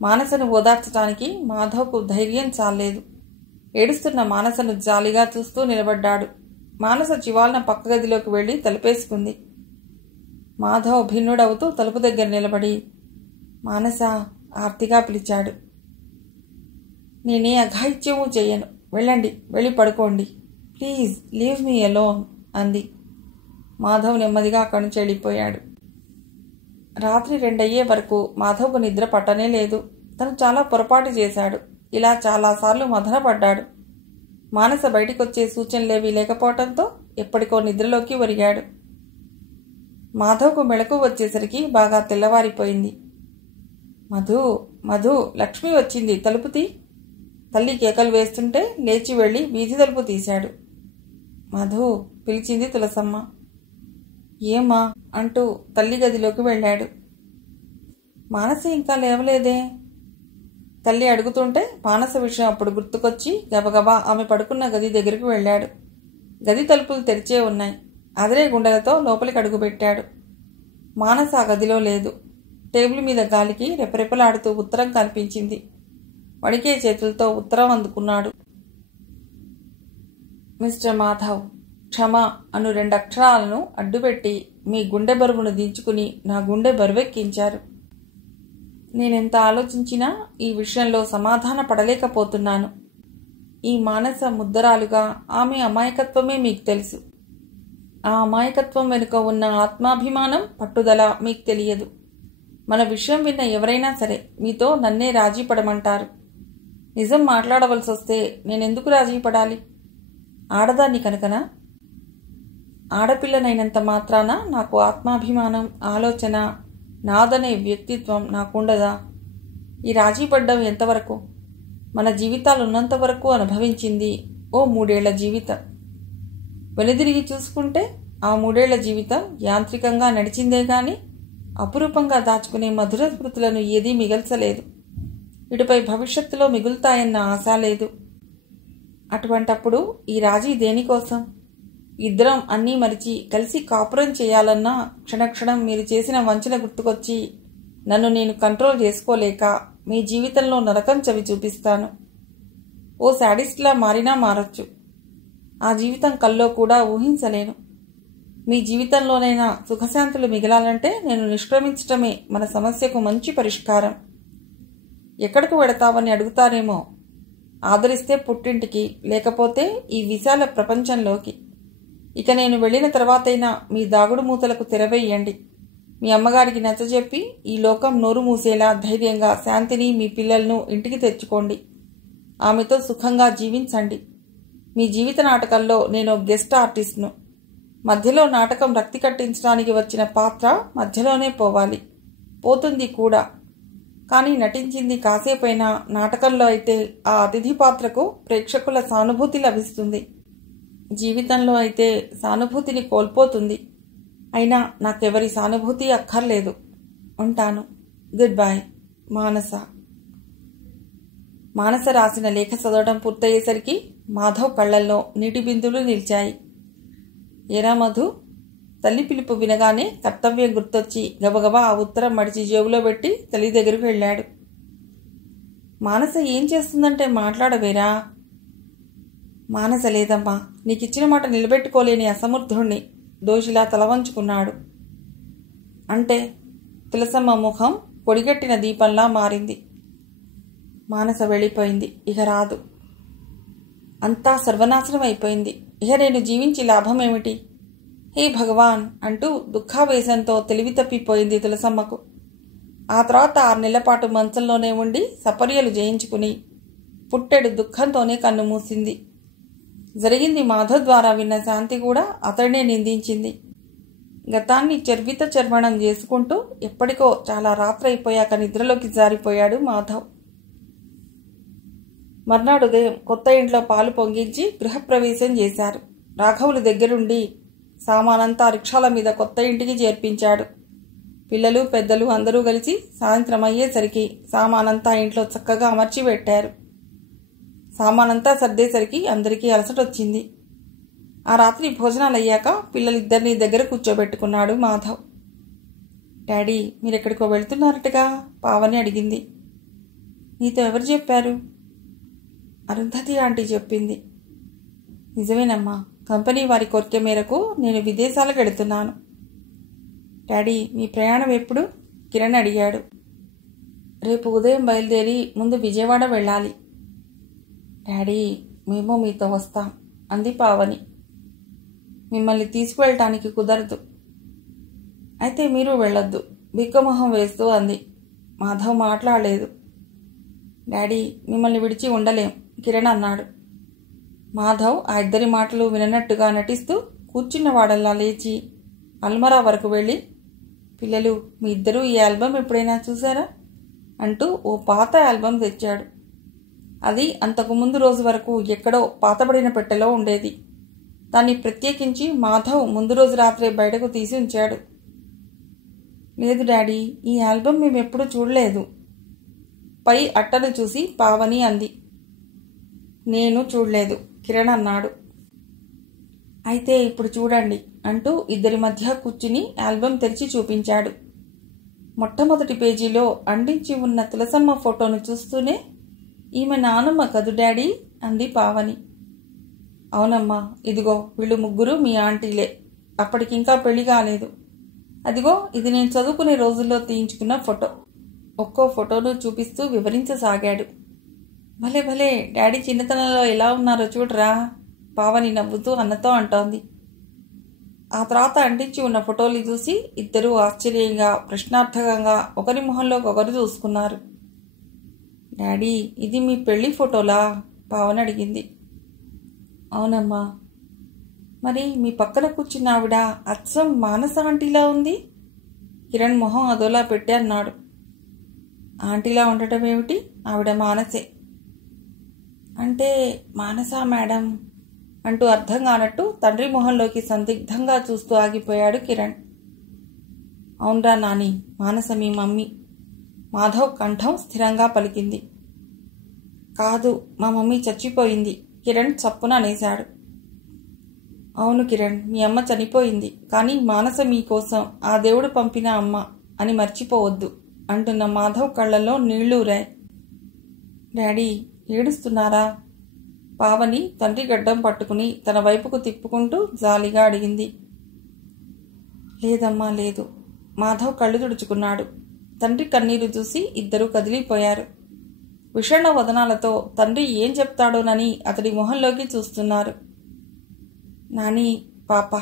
మానసను ఓదార్చడానికి మాధవ్కు ధైర్యం చాలేదు. ఏడుస్తున్న మానసను జాలిగా చూస్తూ నిలబడ్డాడు. మానస చివాలన పక్క గదిలోకి వెళ్లి తలుపేసుకుంది. మాధవ్ భిన్నుడవుతూ తలుపు దగ్గర నిలబడి మానస ఆర్తిగా పిలిచాడు. నేనే అఘాయిత్యమూ చెయ్యను. వెళ్ళండి, వెళ్ళి పడుకోండి. ప్లీజ్ లీవ్ మీ అలోన్ అంది. మాధవ్ నెమ్మదిగా అక్కడి నుంచి వెళ్ళిపోయాడు. రాత్రి 2 అయ్యే వరకు మాధవ్కు నిద్ర పట్టనే లేదు. తను చాలా పొరపాటు చేశాడు. ఇలా చాలాసార్లు మదనపడ్డాడు. మానస బయటికొచ్చే సూచనలేవీ లేకపోవడంతో ఎప్పటికో నిద్రలోకి ఒరిగాడు. మాధవ్కు మెళకు వచ్చేసరికి బాగా తెల్లవారిపోయింది. మధు, మధు, లక్ష్మి వచ్చింది, తలుపు తీ. తల్లి కేకలు వేస్తుంటే లేచి వెళ్లి వీధి తలుపు తీశాడు. మధు పిలిచింది తులసమ్మ. ఏమా అంటూ తల్లి గదిలోకి వెళ్ళాడు. మానస ఇంకా లేవలేదే. తల్లి అడుగుతుంటే మానస విషయం అప్పుడు గుర్తుకొచ్చి గబగబా ఆమె పడుకున్న గది దగ్గరికి వెళ్ళాడు. గది తలుపులు తెరిచే ఉన్నాయి. అదరే గుండెలతో లోపలికి అడుగుపెట్టాడు. మానస ఆ గదిలో లేదు. టేబుల్ మీద గాలికి రెపరెపలాడుతూ ఉత్తరం కనిపించింది. వణికే చేతులతో ఉత్తరం అందుకున్నాడు. మిస్టర్ మాధవ్, క్షమ అను 2 అక్షరాలను అడ్డుపెట్టి మీ గుండె బరువును దించుకుని నా గుండె బరువెక్కించారు. నేనెంత ఆలోచించినా ఈ విషయంలో సమాధాన పడలేకపోతున్నాను. ఈ మానస ముద్దరాలుగా ఆమె అమాయకత్వమే మీకు తెలుసు. ఆ అమాయకత్వం వెనుక ఉన్న ఆత్మాభిమానం, పట్టుదల మీకు తెలియదు. మన విషయం విన్న ఎవరైనా సరే మీతో నన్నే రాజీ పడమంటారు. నిజం మాట్లాడవలసి వస్తే నేనెందుకు రాజీ పడాలి? ఆడదాన్ని కనుకనా? ఆడపిల్లనైనంత మాత్రాన నాకు ఆత్మాభిమానం, ఆలోచన, నాదనే వ్యక్తిత్వం నాకుండదా? ఈ రాజీ పడ్డం ఎంతవరకు? మన జీవితాలు ఉన్నంత వరకు అనుభవించింది ఓ 3 ఏళ్ల జీవితం. వెనుదిరిగి చూసుకుంటే ఆ 3 ఏళ్ల జీవితం యాంత్రికంగా నడిచిందే గాని అపురూపంగా దాచుకునే మధుర స్మృతులను ఏదీ మిగల్చలేదు. ఇటుపై భవిష్యత్తులో మిగులుతాయన్న ఆశ లేదు. అటువంటప్పుడు ఈ రాజీ దేనికోసం? ఇద్దరం అన్నీ మరిచి కలిసి కాపురం చేయాలన్నా క్షణక్షణం మీరు చేసిన వంచన గుర్తుకొచ్చి నన్ను నేను కంట్రోల్ చేసుకోలేక మీ జీవితంలో నరకం చవి చూపిస్తాను. ఓ శాడిస్ట్లా మారినా మారొచ్చు. ఆ జీవితం కల్లో కూడా ఊహించలేను. మీ జీవితంలోనైనా సుఖశాంతులు మిగలాలంటే నేను నిష్క్రమించటమే మన సమస్యకు మంచి పరిష్కారం. ఎక్కడికి వెడతావని అడుగుతారేమో. ఆదరిస్తే పుట్టింటికి, లేకపోతే ఈ విశాల ప్రపంచంలోకి. ఇక నేను వెళ్ళిన తర్వాతైనా మీ దాగుడు మూతలకు తెరవేయండి. మీ అమ్మగారికి నచ్చజెప్పి ఈ లోకం నోరు మూసేలా ధైర్యంగా శాంతిని, మీ పిల్లలను ఇంటికి తెచ్చుకోండి. ఆమెతో సుఖంగా జీవించండి. మీ జీవిత నాటకంలో నేను గెస్ట్ ఆర్టిస్ట్ను. మధ్యలో నాటకం రక్తి కట్టించడానికి వచ్చిన పాత్ర మధ్యలోనే పోవాలి. పోతుంది కూడా. కానీ నటించింది కాసేపైనా నాటకంలో అయితే ఆ అతిథి పాత్రకు ప్రేక్షకుల సానుభూతి లభిస్తుంది. జీవితంలో అయితే సానుభూతిని కోల్పోతుంది. అయినా నాకెవరి సానుభూతి అక్కర్లేదు. ఉంటాను. Good bye. మానస. మానస రాసిన లేఖ చదవడం పూర్తయ్యేసరికి మాధవ్ కళ్లల్లో నీటి బిందువులు నిలిచాయి. ఏరా మధు? తల్లి పిలుపు వినగానే కర్తవ్యం గుర్తొచ్చి గబగబా ఆ ఉత్తరం మడిచి జేబులో పెట్టి తల్లి దగ్గరకు వెళ్ళాడు. మానస ఏం చేస్తుందంటే మాట్లాడవేరా? మానస లేదమ్మా, నీకిచ్చిన మాట నిలబెట్టుకోలేని అసమర్థుణ్ణి. దోషిలా తలవంచుకున్నాడు. అంటే తులసమ్మ ముఖం పొడిగట్టిన దీపంలా మారింది. మానస వెళ్ళిపోయింది. ఇక రాదు. అంతా సర్వనాశనం అయిపోయింది. ఇక నేను జీవించి లాభమేమిటి? హే భగవాన్ అంటూ దుఃఖావేశంతో తెలివి తప్పిపోయింది తులసమ్మకు. ఆ తర్వాత 6 నెలల పాటు మంచంలోనే ఉండి సపర్యలు జయించుకుని పుట్టెడు దుఃఖంతోనే కన్ను మూసింది. జరిగింది మాధవ్ ద్వారా విన్న శాంతి కూడా అతడినే నిందించింది. గతాన్ని చర్విత చర్వణం చేసుకుంటూ ఎప్పటికో చాలా రాత్రైపోయాక నిద్రలోకి జారిపోయాడు మాధవ్. మర్నాడు ఉదయం కొత్త ఇంట్లో పాలు పొంగించి గృహప్రవేశం చేశారు. రాఘవులు దగ్గరుండి సామానంతా రిక్షాల మీద కొత్త ఇంటికి చేర్పించాడు. పిల్లలు పెద్దలు అందరూ కలిసి సాయంత్రం అయ్యేసరికి సామానంతా ఇంట్లో చక్కగా అమర్చి పెట్టారు. సామానంతా సర్దేసరికి అందరికీ అలసటొచ్చింది. ఆ రాత్రి భోజనాలయ్యాక పిల్లలిద్దరినీ దగ్గర కూర్చోబెట్టుకున్నాడు మాధవ్. డాడీ, మీరెక్కడికో వెళ్తున్నారటగా? పావని అడిగింది. నీతో ఎవరు చెప్పారు? అరుంధతి ఆంటీ చెప్పింది. నిజమేనమ్మా, కంపెనీ వారి కోరిక మేరకు నేను విదేశాలకు వెళుతున్నాను. డాడీ, మీ ప్రయాణం ఎప్పుడు? కిరణ్ అడిగాడు. రేపు ఉదయం బయలుదేరి ముందు విజయవాడ వెళ్ళాలి. డాడీ, మేము మీతో వస్తాం అంది పావని. మిమ్మల్ని తీసుకువెళ్ళటానికి కుదరదు. అయితే మీరు వెళ్ళొద్దు, బిక్కమొహం వేస్తూ అంది. మాధవ్ మాట్లాడలేదు. డాడీ, మిమ్మల్ని విడిచి ఉండలేం, కిరణ్ అన్నాడు. మాధవ్ ఆ ఇద్దరి మాటలు విననట్టుగా నటిస్తూ కూర్చున్నవాడల్లా లేచి అల్మరా వరకు వెళ్ళి, పిల్లలు, మీ ఇద్దరూ ఈ ఆల్బమ్ ఎప్పుడైనా చూసారా అంటూ ఓ పాత ఆల్బమ్ తెచ్చాడు. అది అంతకుముందు రోజు వరకు ఎక్కడో పాతబడిన పెట్టెలో ఉండేది. దాన్ని ప్రత్యేకించి మాధవ్ ముందు రోజు రాత్రే బయటకు తీసి ఉంచాడు. లేదు డాడీ, ఈ ఆల్బమ్ మేమెప్పుడూ చూడలేదు. పై అట్టను చూసి పావని అంది. నేను చూడలేదు, కిరణ్ అన్నాడు. అయితే ఇప్పుడు చూడండి అంటూ ఇద్దరి మధ్య కూర్చుని ఆల్బమ్ తెరిచి చూపించాడు. మొట్టమొదటి పేజీలో అంటించి ఉన్న తులసమ్మ ఫోటోను చూస్తూనే, ఈమె నానమ్మ కదు డాడీ అంది పావని. అవునమ్మా, ఇదిగో వీళ్ళు ముగ్గురు మీ ఆంటీలే. అప్పటికింకా పెళ్లి కాలేదు. అదిగో ఇది నేను చదువుకునే రోజుల్లో తీయించుకున్న ఫోటో. ఒక్కో ఫోటోను చూపిస్తూ వివరించసాగాడు. భలే భలే, డాడీ చిన్నతనంలో ఎలా ఉన్నారో చూడరా, పావని నవ్వుతూ అన్నతో అంటోంది. ఆ తర్వాత అంటించి ఉన్న ఫోటోలు చూసి ఇద్దరూ ఆశ్చర్యంగా ప్రశ్నార్థకంగా ఒకరి మొహంలోకి ఒకరు చూసుకున్నారు. డాడీ, ఇది మీ పెళ్లి ఫోటోలా? పావని అడిగింది. అవునమ్మా. మరి మీ పక్కన కూర్చున్న ఆవిడ అచ్చం మానస ఆంటీలా ఉంది. కిరణ్ మొహం అదోలా పెట్టి అన్నాడు. ఆంటీలా ఉండటం ఏమిటి? ఆవిడ మానసే. అంటే మానసా మేడం అంటూ అర్థం కానట్టు తండ్రి మొహంలోకి సందిగ్ధంగా చూస్తూ ఆగిపోయాడు కిరణ్. అవునరా నాని, మానస మీ మమ్మీ. మాధవ్ కంఠం స్థిరంగా పలికింది. కాదు, మా మమ్మీ చచ్చిపోయింది, కిరణ్ చప్పున అనేశాడు. అవును కిరణ్, మీ అమ్మ చనిపోయింది, కానీ మానస మీకోసం ఆ దేవుడు పంపిన అమ్మ అని మర్చిపోవద్దు అంటున్న మాధవ్ కళ్ళల్లో నీళ్లూరాయి. డాడీ ఏడుస్తున్నారా? పావని తండ్రి గడ్డం పట్టుకుని తన వైపుకు తిప్పుకుంటూ జాలిగా అడిగింది. లేదమ్మా లేదు. మాధవ్ కళ్ళు తుడుచుకున్నాడు. తండ్రి కన్నీరు చూసి ఇద్దరూ కదిలిపోయారు. విషణ్ణ వదనాలతో తండ్రి ఏం చెప్తాడోనని అతడి మొహంలోకి చూస్తున్నారు. నాని, పాప,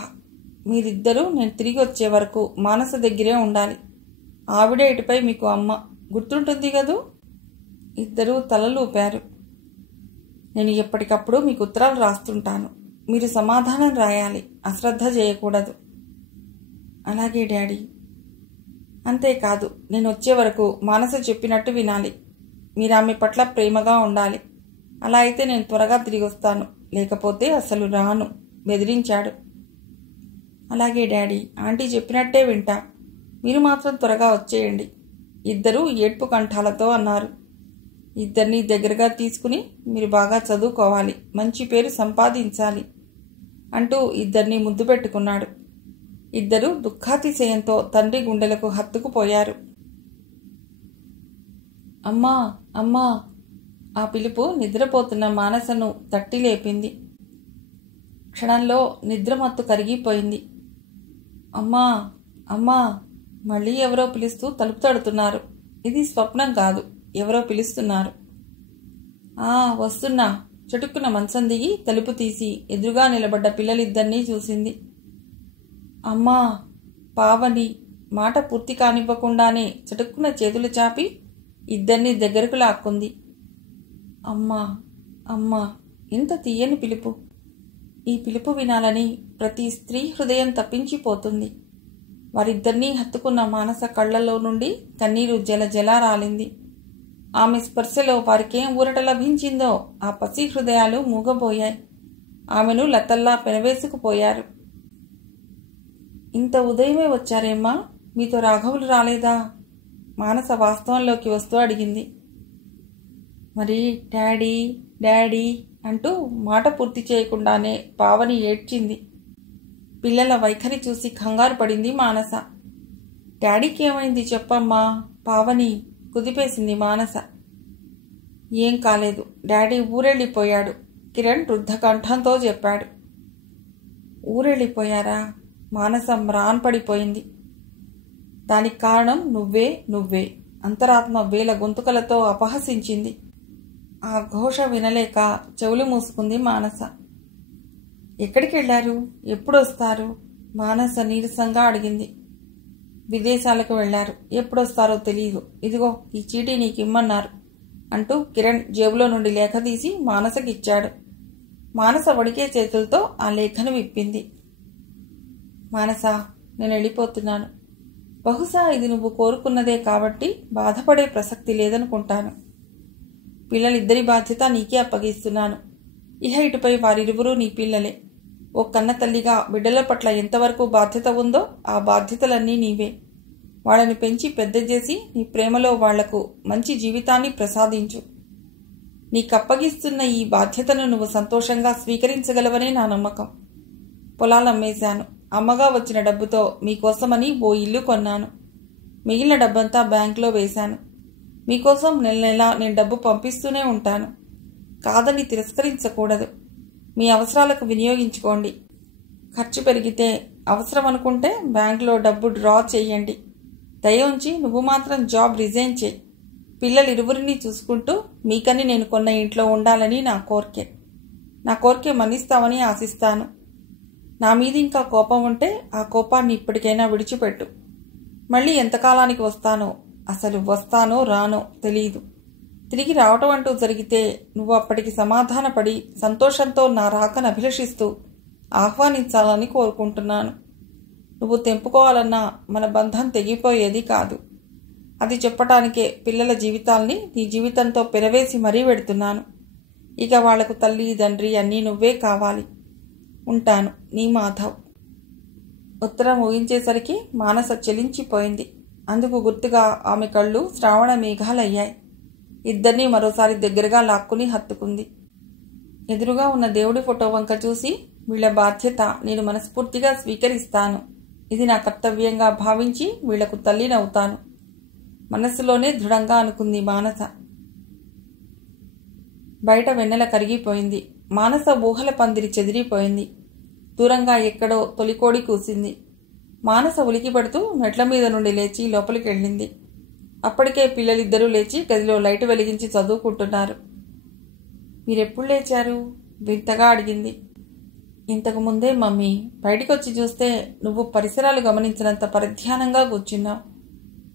మీరిద్దరూ నేను తిరిగి వచ్చే వరకు మానస దగ్గరే ఉండాలి. ఆవిడే ఇటుపై మీకు అమ్మ, గుర్తుంటుంది కదూ? ఇద్దరూ తలలూపారు. నేను ఎప్పటికప్పుడు మీకు ఉత్తరాలు రాస్తుంటాను. మీరు సమాధానం రాయాలి, అశ్రద్ధ చేయకూడదు. అలాగే డాడీ. అంతేకాదు, నేను వచ్చే వరకు మానస చెప్పినట్టు వినాలి. మీరు ఆమె పట్ల ప్రేమగా ఉండాలి. అలా అయితే నేను త్వరగా తిరిగి వస్తాను, లేకపోతే అసలు రాను బెదిరించాడు. అలాగే డాడీ, ఆంటీ చెప్పినట్టే వింటా. మీరు మాత్రం త్వరగా వచ్చేయండి, ఇద్దరూ ఏడ్పు కంఠాలతో అన్నారు. ఇద్దరినీ దగ్గరగా తీసుకుని మీరు బాగా చదువుకోవాలి, మంచి పేరు సంపాదించాలి అంటూ ఇద్దరినీ ముద్దు పెట్టుకున్నాడు. ఇద్దరూ దుఃఖాతిశయంతో తండ్రి గుండెలకు హత్తుకుపోయారు. అమ్మా అమ్మా! ఆ పిలుపు నిద్రపోతున్న మానసను తట్టి లేపింది. క్షణంలో నిద్రమత్తు కరిగిపోయింది. అమ్మా అమ్మా! మళ్ళీ ఎవరో పిలుస్తూ తలుపు తడుతున్నారు. ఇది స్వప్నం కాదు, ఎవరో పిలుస్తున్నారు. వస్తున్నా. చటుక్కున మంచం దిగి తలుపు తీసి ఎదురుగా నిలబడ్డ పిల్లలిద్దరినీ చూసింది. అమ్మా! పావని మాట పూర్తి కానివ్వకుండానే చటుక్కున చేతులు చాపి ఇద్దరినీ దగ్గరకు లాక్కుంది. అమ్మా అమ్మా! ఇంత తీయని పిలుపు. ఈ పిలుపు వినాలని ప్రతి స్త్రీ హృదయం తప్పించిపోతుంది. వారిద్దరినీ హత్తుకున్న మానస కళ్లలో నుండి కన్నీరు జలజలా రాలింది. ఆమె స్పర్శలో వారికేం ఊరట లభించిందో ఆ పసి హృదయాలు మూగబోయాయి. ఆమెను లతల్లా పెనవేసుకుపోయారు. ఇంత ఉదయమే వచ్చారేమ్మా? మీతో రాఘవులు రాలేదా? మానస వాస్తవంలోకి వస్తూ అడిగింది. మరి డాడీ డాడీ అంటూ మాట పూర్తి చేయకుండానే పావని ఏడ్చింది. పిల్లల వైఖరి చూసి కంగారు పడింది మానస. డాడీకి ఏమైంది చెప్పమ్మా? పావని కుదిపేసింది మానస. ఏం కాలేదు, డాడీ ఊరెళ్ళిపోయాడు, కిరణ్ వృద్ధ కంఠంతో చెప్పాడు. ఊరెళ్ళిపోయారా? మానస మ్రాన్పడిపోయింది. దానికి కారణం నువ్వే అంతరాత్మ వేల గొంతుకలతో అపహసించింది. ఆ ఘోష వినలేక చెవులు మూసుకుంది మానస. ఎక్కడికి వెళ్లారు? ఎప్పుడొస్తారు? మానస నీరసంగా అడిగింది. విదేశాలకు వెళ్లారు, ఎప్పుడొస్తారో తెలియదు. ఇదిగో ఈ చీటీ నీకిమ్మన్నారు అంటూ కిరణ్ జేబులో నుండి లేఖ తీసి మానసకిచ్చాడు. మానస వడికే చేతులతో ఆ లేఖను విప్పింది. మానస, నేను వెళ్ళిపోతున్నాను. బహుశా ఇది నువ్వు కోరుకున్నదే కాబట్టి బాధపడే ప్రసక్తి లేదనుకుంటాను. పిల్లలిద్దరి బాధ్యత నీకే అప్పగిస్తున్నాను. ఇహ ఇటుపై వారిరువురూ నీ పిల్లలే. ఓ కన్న తల్లిగా బిడ్డల పట్ల ఎంతవరకు బాధ్యత ఉందో ఆ బాధ్యతలన్నీ నీవే. వాళ్ళని పెంచి పెద్ద చేసి నీ ప్రేమలో వాళ్లకు మంచి జీవితాన్ని ప్రసాదించు. నీకప్పగిస్తున్న ఈ బాధ్యతను నువ్వు సంతోషంగా స్వీకరించగలవనే నా నమ్మకం. పొలాలమ్మేశాను. అమ్మగా వచ్చిన డబ్బుతో మీకోసమని ఓ ఇల్లు కొన్నాను. మిగిలిన డబ్బంతా బ్యాంకులో వేశాను. మీకోసం నెల నెలా నేను డబ్బు పంపిస్తూనే ఉంటాను. కాదని తిరస్కరించకూడదు. మీ అవసరాలకు వినియోగించుకోండి. ఖర్చు పెరిగితే అవసరం అనుకుంటే బ్యాంకులో డబ్బు డ్రా చెయ్యండి. దయ ఉంచి నువ్వు మాత్రం జాబ్ రిజైన్ చేయి. పిల్లలిరువురిని చూసుకుంటూ మీకని నేను కొన్న ఇంట్లో ఉండాలని నా కోరికే. నా కోరికే మన్నిస్తావని ఆశిస్తాను. నా మీద ఇంకా కోపం ఉంటే ఆ కోపాన్ని ఇప్పటికైనా విడిచిపెట్టు. మళ్ళీ ఎంతకాలానికి వస్తానో, అసలు వస్తానో రానో తెలీదు. తిరిగి రావటం అంటూ జరిగితే నువ్వు అప్పటికి సమాధానపడి సంతోషంతో నా రాకను అభిలషిస్తూ ఆహ్వానించాలని కోరుకుంటున్నాను. నువ్వు తెంపుకోవాలన్నా మన బంధం తెగిపోయేది కాదు. అది చెప్పటానికే పిల్లల జీవితాల్ని నీ జీవితంతో పెరవేసి మరీ పెడుతున్నాను. ఇక వాళ్లకు తల్లి తండ్రి అన్నీ నువ్వే కావాలి. ఉంటాను, నీ మాధవ్. ఉత్తరం ముగించేసరికి మానస చెలించిపోయింది. అందుకు గుర్తుగా ఆమె కళ్ళు శ్రావణ మేఘాలయ్యాయి. ఇద్దరినీ మరోసారి దగ్గరగా లాక్కుని హత్తుకుంది. ఎదురుగా ఉన్న దేవుడి ఫోటో వంక చూసి, వీళ్ల బాధ్యత నేను మనస్ఫూర్తిగా స్వీకరిస్తాను. ఇది నా కర్తవ్యంగా భావించి వీళ్లకు తల్లినవుతాను. మనస్సులోనే దృఢంగా అనుకుంది మానస. బయట వెన్నెల కరిగిపోయింది. మానస ఊహల పందిరి చెదిరిపోయింది. దూరంగా ఎక్కడో తొలికోడి కూసింది. మానస ఉలికిపడుతూ మెట్ల మీద నుండి లేచి లోపలికి వెళ్ళింది. అప్పటికే పిల్లలిద్దరూ లేచి గదిలో లైటు వెలిగించి చదువుకుంటున్నారు. మీరెప్పుడు లేచారు? వింతగా అడిగింది. ఇంతకు ముందే మమ్మీ. బయటికొచ్చి చూస్తే నువ్వు పరిసరాలు గమనించినంత పరిధ్యానంగా కూర్చున్నావు.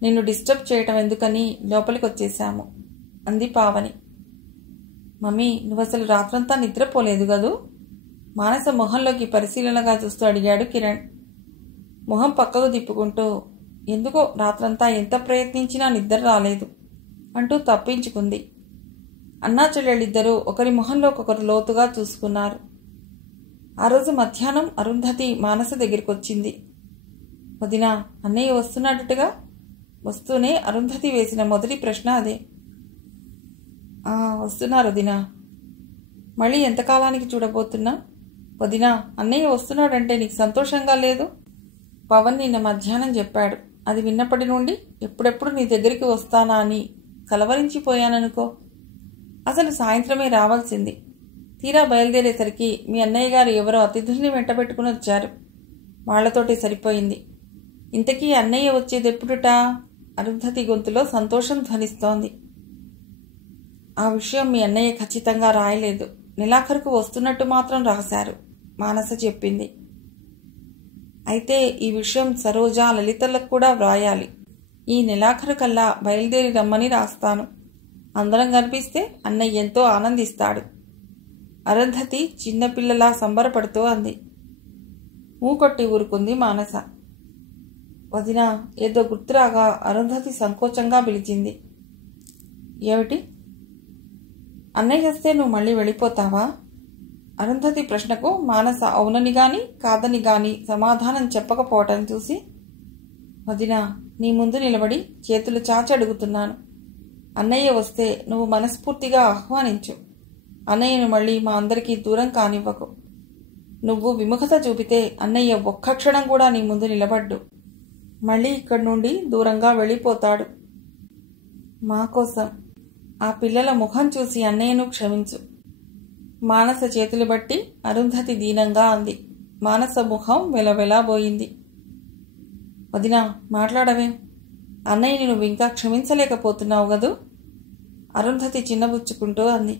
నిన్ను డిస్టర్బ్ చేయటం ఎందుకని లోపలికి వచ్చేశాము అంది పావని. మమ్మీ, నువ్వసలు రాత్రంతా నిద్రపోలేదు గదూ? మానస మొహంలోకి పరిశీలనగా చూస్తూ అడిగాడు కిరణ్. మొహం పక్కకు తిప్పుకుంటూ, ఎందుకో రాత్రంతా ఎంత ప్రయత్నించినా నిద్ర రాలేదు అంటూ తప్పించుకుంది. అన్నా చెల్లెళ్ళిద్దరూ ఒకరి మొహంలోకొకరు లోతుగా చూసుకున్నారు. ఆ రోజు మధ్యాహ్నం అరుంధతి మానస దగ్గరికొచ్చింది. వదినా, అన్నయ్య వస్తున్నాడుగా? వస్తూనే అరుంధతి వేసిన మొదటి ప్రశ్న అదే. వస్తున్నారు వదినా. మళ్ళీ ఎంతకాలానికి చూడబోతున్నా? వదినా, అన్నయ్య వస్తున్నాడంటే నీకు సంతోషంగా లేదు? పవన్ నిన్న మధ్యాహ్నం చెప్పాడు. అది విన్నప్పటి నుండి ఎప్పుడెప్పుడు నీ దగ్గరికి వస్తానా అని కలవరించిపోయాననుకో. అసలు సాయంత్రమే రావాల్సింది. తీరా బయలుదేరేసరికి మీ అన్నయ్య గారు ఎవరో అతిథుల్ని వెంటబెట్టుకుని వచ్చారు. వాళ్లతోటి సరిపోయింది. ఇంతకీ అన్నయ్య వచ్చేదెప్పుడుటా? అరుంధతి గొంతులో సంతోషం ధ్వనిస్తోంది. ఆ విషయం మీ అన్నయ్య ఖచ్చితంగా రాయలేదు. నెలాఖరుకు వస్తున్నట్టు మాత్రం రాశారు, మానస చెప్పింది. అయితే ఈ విషయం సరోజ, లలితలకు కూడా వ్రాయాలి. ఈ నెలాఖరు కల్లా బయలుదేరి రమ్మని రాస్తాను. అందరం కనిపిస్తే అన్నయ్య ఎంతో ఆనందిస్తాడు. అరుంధతి చిన్నపిల్లలా సంబరపడుతూ అంది. మూకొట్టి ఊరుకుంది మానస. వదినా, ఏదో గుర్తురాగా అరుంధతి సంకోచంగా పిలిచింది. ఏమిటి? అన్నయ్య వస్తే నువ్వు మళ్ళీ వెళ్ళిపోతావా? అరుంధతి ప్రశ్నకు మానస అవునని గాని కాదని గాని సమాధానం చెప్పకపోవటం చూసి, వదినా, నీ ముందు నిలబడి చేతులు చాచి అడుగుతున్నాను. అన్నయ్య వస్తే నువ్వు మనస్ఫూర్తిగా ఆహ్వానించు. అన్నయ్యను మళ్ళీ మా అందరికీ దూరం కానివ్వకు. నువ్వు విముఖత చూపితే అన్నయ్య ఒక్క క్షణం కూడా నీ ముందు నిలబడ్డు. మళ్ళీ ఇక్కడి నుండి దూరంగా వెళ్ళిపోతాడు. మా కోసం ఆ పిల్లల ముఖం చూసి అన్నయ్యను క్షమించు. మానస చేతులు బట్టి అరుంధతి దీనంగా అంది. మానస ముఖం వెలవెలాబోయింది. వదినా, మాట్లాడవేం? అన్నయ్యని నువ్వు ఇంకా క్షమించలేకపోతున్నావు గదూ? అరుంధతి చిన్నబుచ్చుకుంటూ అంది.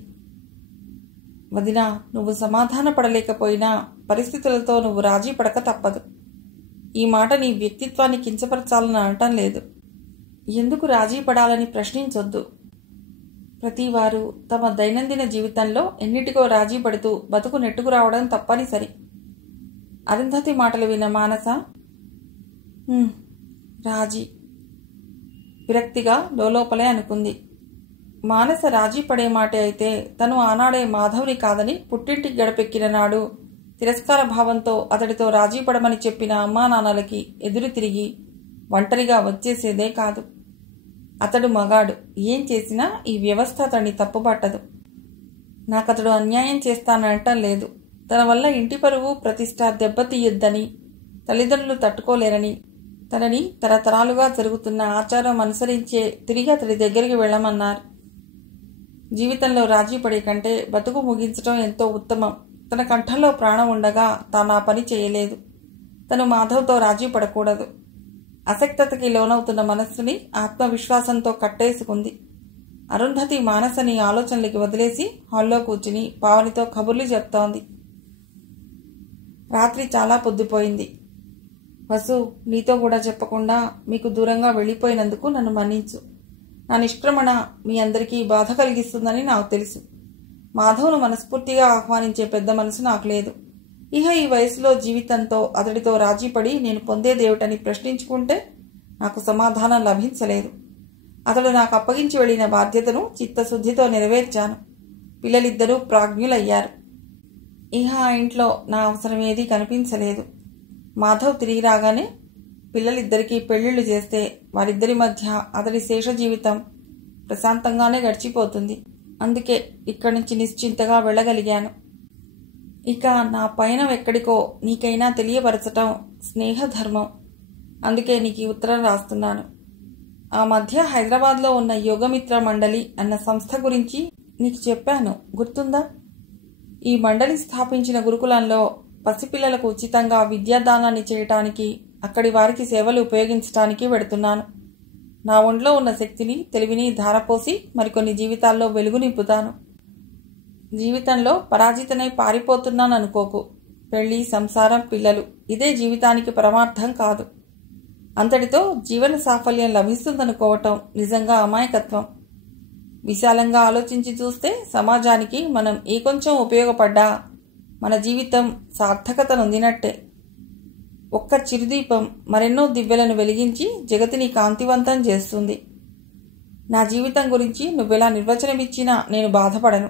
వదినా, నువ్వు సమాధాన పడలేకపోయినా పరిస్థితులతో నువ్వు రాజీ పడక తప్పదు. ఈ మాట నీ వ్యక్తిత్వాన్ని కించపరచాలని అనటం లేదు. ఎందుకు రాజీ పడాలని ప్రశ్నించొద్దు. ప్రతివారు తమ దైనందిన జీవితంలో ఎన్నిటికో రాజీ పడుతూ బతుకు నెట్టుకు రావడం తప్పనిసరి. అరుంధతి మాటలు విన్న మానస రాజీ విరక్తిగా లోపలే అనుకుంది. మానస రాజీ పడే మాట అయితే తను ఆనాడే మాధవ్ని కాదని పుట్టింటికి గడపెక్కిన నాడు తిరస్కార భావంతో అతడితో రాజీ పడమని చెప్పిన అమ్మా నాన్నలకి ఎదురు తిరిగి ఒంటరిగా వచ్చేసేదే కాదు. అతడు మగాడు. ఏం చేసినా ఈ వ్యవస్థ అతడిని తప్పుపట్టదు. నాకతడు అన్యాయం చేస్తానంటం లేదు. తన వల్ల ఇంటి పరువు ప్రతిష్ట దెబ్బతీయొద్దని, తల్లిదండ్రులు తట్టుకోలేరని, తనని తరతరాలుగా జరుగుతున్న ఆచారం అనుసరించే తిరిగి అతడి దగ్గరికి వెళ్ళమన్నారు. జీవితంలో రాజీ పడే కంటే బతుకు ముగించడం ఎంతో ఉత్తమం. తన కంఠంలో ప్రాణం ఉండగా తాను ఆ పని చేయలేదు. తను మాధవ్తో రాజీ పడకూడదు. అసక్తతకి లోనవుతున్న మనస్సుని ఆత్మవిశ్వాసంతో కట్టేసుకుంది. అరుంధతి మానసని ఆలోచనలకి వదిలేసి హాల్లో కూర్చుని పావనితో కబుర్లు చెప్తోంది. రాత్రి చాలా పొద్దుపోయింది. వసు, నీతో కూడా చెప్పకుండా మీకు దూరంగా వెళ్ళిపోయినందుకు నన్ను మన్నించు. నా నిష్క్రమణ మీ అందరికీ బాధ కలిగిస్తుందని నాకు తెలుసు. మాధవ్ను మనస్ఫూర్తిగా ఆహ్వానించే పెద్ద మనసు నాకు లేదు. ఇహ ఈ వయసులో జీవితంతో అతడితో రాజీపడి నేను పొందేదేమిటని ప్రశ్నించుకుంటే నాకు సమాధానం లభించలేదు. అతడు నాకు అప్పగించి వెళ్లిన బాధ్యతను చిత్తశుద్ధితో నెరవేర్చాను. పిల్లలిద్దరూ ప్రాజ్ఞులయ్యారు. ఇహ ఆ ఇంట్లో నా అవసరం ఏదీ కనిపించలేదు. మాధవ్ తిరిగి రాగానే పిల్లలిద్దరికీ పెళ్లిళ్లు చేస్తే వారిద్దరి మధ్య అతడి శేష జీవితం ప్రశాంతంగానే గడిచిపోతుంది. అందుకే ఇక్కడి నుంచి నిశ్చింతగా వెళ్ళగలిగాను. ఇక నా పయనం ఎక్కడికో నీకైనా తెలియపరచటం స్నేహధర్మం. అందుకే నీకు ఈ ఉత్తరం రాస్తున్నాను. ఆ మధ్య హైదరాబాద్లో ఉన్న యోగమిత్ర మండలి అన్న సంస్థ గురించి నీకు చెప్పాను, గుర్తుందా? ఈ మండలి స్థాపించిన గురుకులంలో పసిపిల్లలకు ఉచితంగా విద్యాదానాన్ని చేయటానికి, అక్కడి వారికి సేవలు ఉపయోగించటానికి వెడుతున్నాను. నా ఒంట్లో ఉన్న శక్తిని, తెలివిని ధారపోసి మరికొన్ని జీవితాల్లో వెలుగు నింపుతాను. జీవితంలో పరాజితనై పారిపోతున్నాను అనుకోకు. పెళ్లి, సంసారం, పిల్లలు ఇదే జీవితానికి పరమార్థం కాదు. అంతటితో జీవన సాఫల్యం లభిస్తుందనుకోవటం నిజంగా అమాయకత్వం. విశాలంగా ఆలోచించి చూస్తే సమాజానికి మనం ఏ కొంచెం ఉపయోగపడ్డా మన జీవితం సార్థకత నొందినట్టే. ఒక్క చిరుదీపం మరెన్నో దివ్యలను వెలిగించి జగతిని కాంతివంతం చేస్తుంది. నా జీవితం గురించి నువ్వెలా నిర్వచనమిచ్చినా నేను బాధపడను.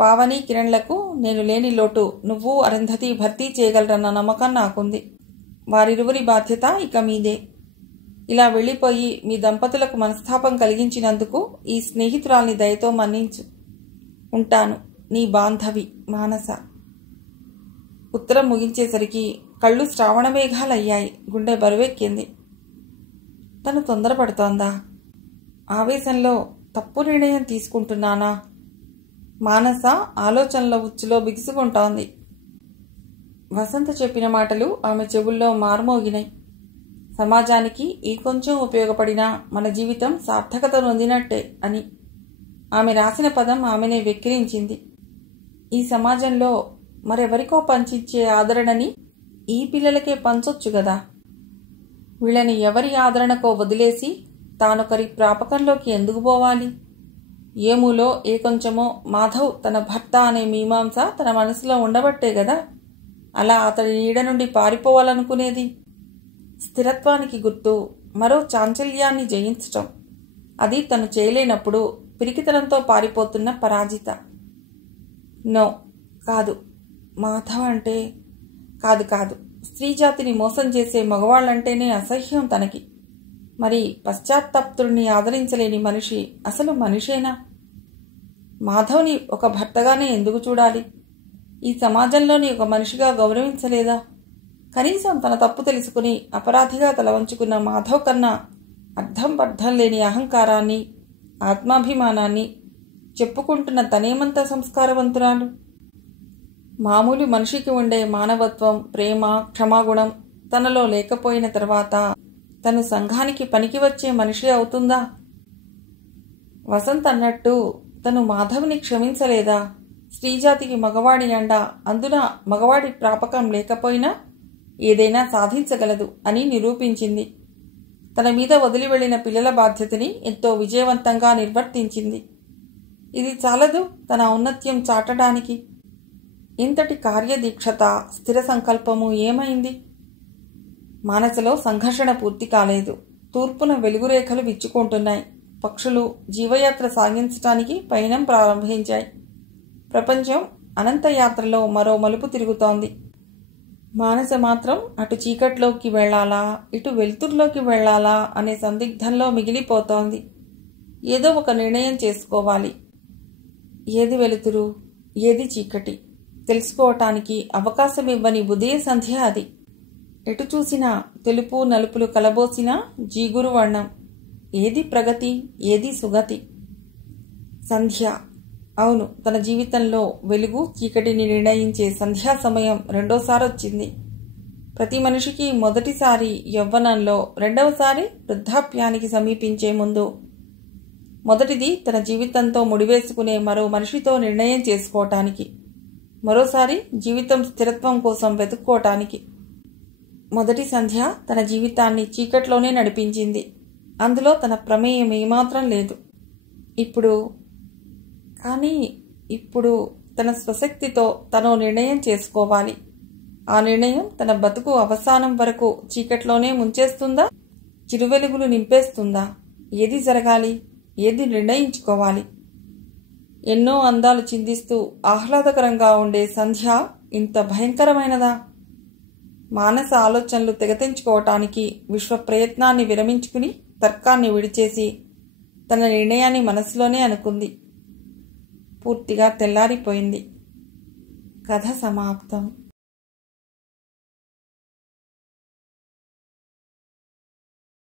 పావని, కిరణ్లకు నేను లేని లోటు నువ్వు, అరుంధతి భర్తీ చేయగలరన్న నమ్మకం నాకుంది. వారిరువురి బాధ్యత ఇక మీదే. ఇలా వెళ్ళిపోయి మీ దంపతులకు మనస్తాపం కలిగించినందుకు ఈ స్నేహితురాల్ని దయతో మన్నించు. ఉంటాను, నీ బాంధవి మానస. ఉత్తరం ముగించేసరికి కళ్ళు శ్రావణమేఘాలయ్యాయి. గుండె బరువెక్కింది. తను తొందరపడుతోందా? ఆవేశంలో తప్పు నిర్ణయం తీసుకుంటున్నానా? మానస ఆలోచనల ఉచ్చులో బిగుసుకుంటోంది. వసంత చెప్పిన మాటలు ఆమె చెవుల్లో మార్మోగినాయి. సమాజానికి ఈ కొంచెం ఉపయోగపడినా మన జీవితం సార్థకత నొందినట్టే అని. ఆమె రాసిన పదం ఆమెనే వెక్కిరించింది. ఈ సమాజంలో మరెవరికో పంచిచ్చే ఆదరణని ఈ పిల్లలకే పంచొచ్చు గదా. వీళ్ళని ఎవరి ఆదరణకో వదిలేసి తానొకరి ప్రాపకంలోకి ఎందుకు పోవాలి? ఏమూలో ఏ కొంచెమో మాధవ్ తన భర్త అనే మీమాంస తన మనసులో ఉండబట్టే గదా అలా అతడి నీడ నుండి పారిపోవాలనుకునేది. స్థిరత్వానికి గుర్తు మరో చాంచల్యాన్ని జయించటం. అది తను చేయలేనప్పుడు పిరికితనంతో పారిపోతున్న పరాజిత. నో, కాదు. మాధవ్ అంటే కాదు. స్త్రీజాతిని మోసం చేసే మగవాళ్లంటేనే అసహ్యం తనకి. మరి పశ్చాత్తప్తుడిని ఆదరించలేని మనిషి అసలు మనిషేనా? మాధవ్ని ఒక భర్తగానే ఎందుకు చూడాలి? ఈ సమాజంలోని ఒక మనిషిగా గౌరవించలేదా? కనీసం తన తప్పు తెలుసుకుని అపరాధిగా తల వంచుకున్న మాధవ్ కన్నా అర్థం పర్థం లేని అహంకారాన్ని, ఆత్మాభిమానాన్ని చెప్పుకుంటున్న తనేమంత సంస్కారవంతురాలు? మామూలు మనిషికి ఉండే మానవత్వం, ప్రేమ, క్షమాగుణం తనలో లేకపోయిన తర్వాత తను సంఘానికి పనికి వచ్చే మనిషి అవుతుందా? వసంత్ అన్నట్టు తను మాధవ్ని క్షమించలేదా? స్త్రీజాతికి మగవాడి అండ, అందున మగవాడి ప్రాపకం లేకపోయినా ఏదైనా సాధించగలదు అని నిరూపించింది. తన మీద వదిలి వెళ్లిన పిల్లల బాధ్యతని ఎంతో విజయవంతంగా నిర్వర్తించింది. ఇది చాలదు తన ఔన్నత్యం చాటడానికి. ఇంతటి కార్యదీక్షత, స్థిర సంకల్పము ఏమైంది? మానసలో సంఘర్షణ పూర్తి కాలేదు. తూర్పున వెలుగురేఖలు విచ్చుకుంటున్నాయి. పక్షులు జీవయాత్ర సాగించటానికి పయనం ప్రారంభించాయి. ప్రపంచం అనంతయాత్రలో మరో మలుపు తిరుగుతోంది. మానస మాత్రం అటు చీకట్లోకి వెళ్లాలా, ఇటు వెలుతుర్లోకి వెళ్లాలా అనే సందిగ్ధంలో మిగిలిపోతోంది. ఏదో ఒక నిర్ణయం చేసుకోవాలి. ఏది వెలుతురు, ఏది చీకటి తెలుసుకోవటానికి అవకాశం ఇవ్వని ఉదయ సంధ్య అది. ఎటు చూసినా తెలుపు నలుపులు కలబోసిన జీగురు వర్ణం. ఏది ప్రగతి, ఏది సుగతి? సంధ్య. అవును, తన జీవితంలో వెలుగు చీకటిని నిర్ణయించే సంధ్యా సమయం రెండోసారొచ్చింది. ప్రతి మనిషికి మొదటిసారి యవ్వనంలో, రెండవసారి వృద్ధాప్యానికి సమీపించే ముందు. మొదటిది తన జీవితంతో ముడివేసుకునే మరో మనిషితో నిర్ణయం చేసుకోవటానికి, మరోసారి జీవితం స్థిరత్వం కోసం వెతుక్కోవటానికి. మొదటి సంధ్య తన జీవితాన్ని చీకట్లోనే నడిపించింది. అందులో తన ప్రమేయం ఏమాత్రం లేదు. ఇప్పుడు తన స్వశక్తితో తను నిర్ణయం చేసుకోవాలి. ఆ నిర్ణయం తన బతుకు అవసానం వరకు చీకట్లోనే ముంచేస్తుందా, చిరువెలుగులు నింపేస్తుందా? ఏది జరగాలి? ఏది నిర్ణయించుకోవాలి? ఎన్నో అందాలు చిందిస్తూ ఆహ్లాదకరంగా ఉండే సంధ్య ఇంత భయంకరమైనదా? మానస ఆలోచనలు తెగతెంచుకోవటానికి విశ్వ ప్రయత్నాన్ని విరమించుకుని తర్కాన్ని విడిచేసి తన నిర్ణయాన్ని మనసులోనే అనుకుంది. పూర్తిగా తెల్లారిపోయింది. కథ సమాప్తం.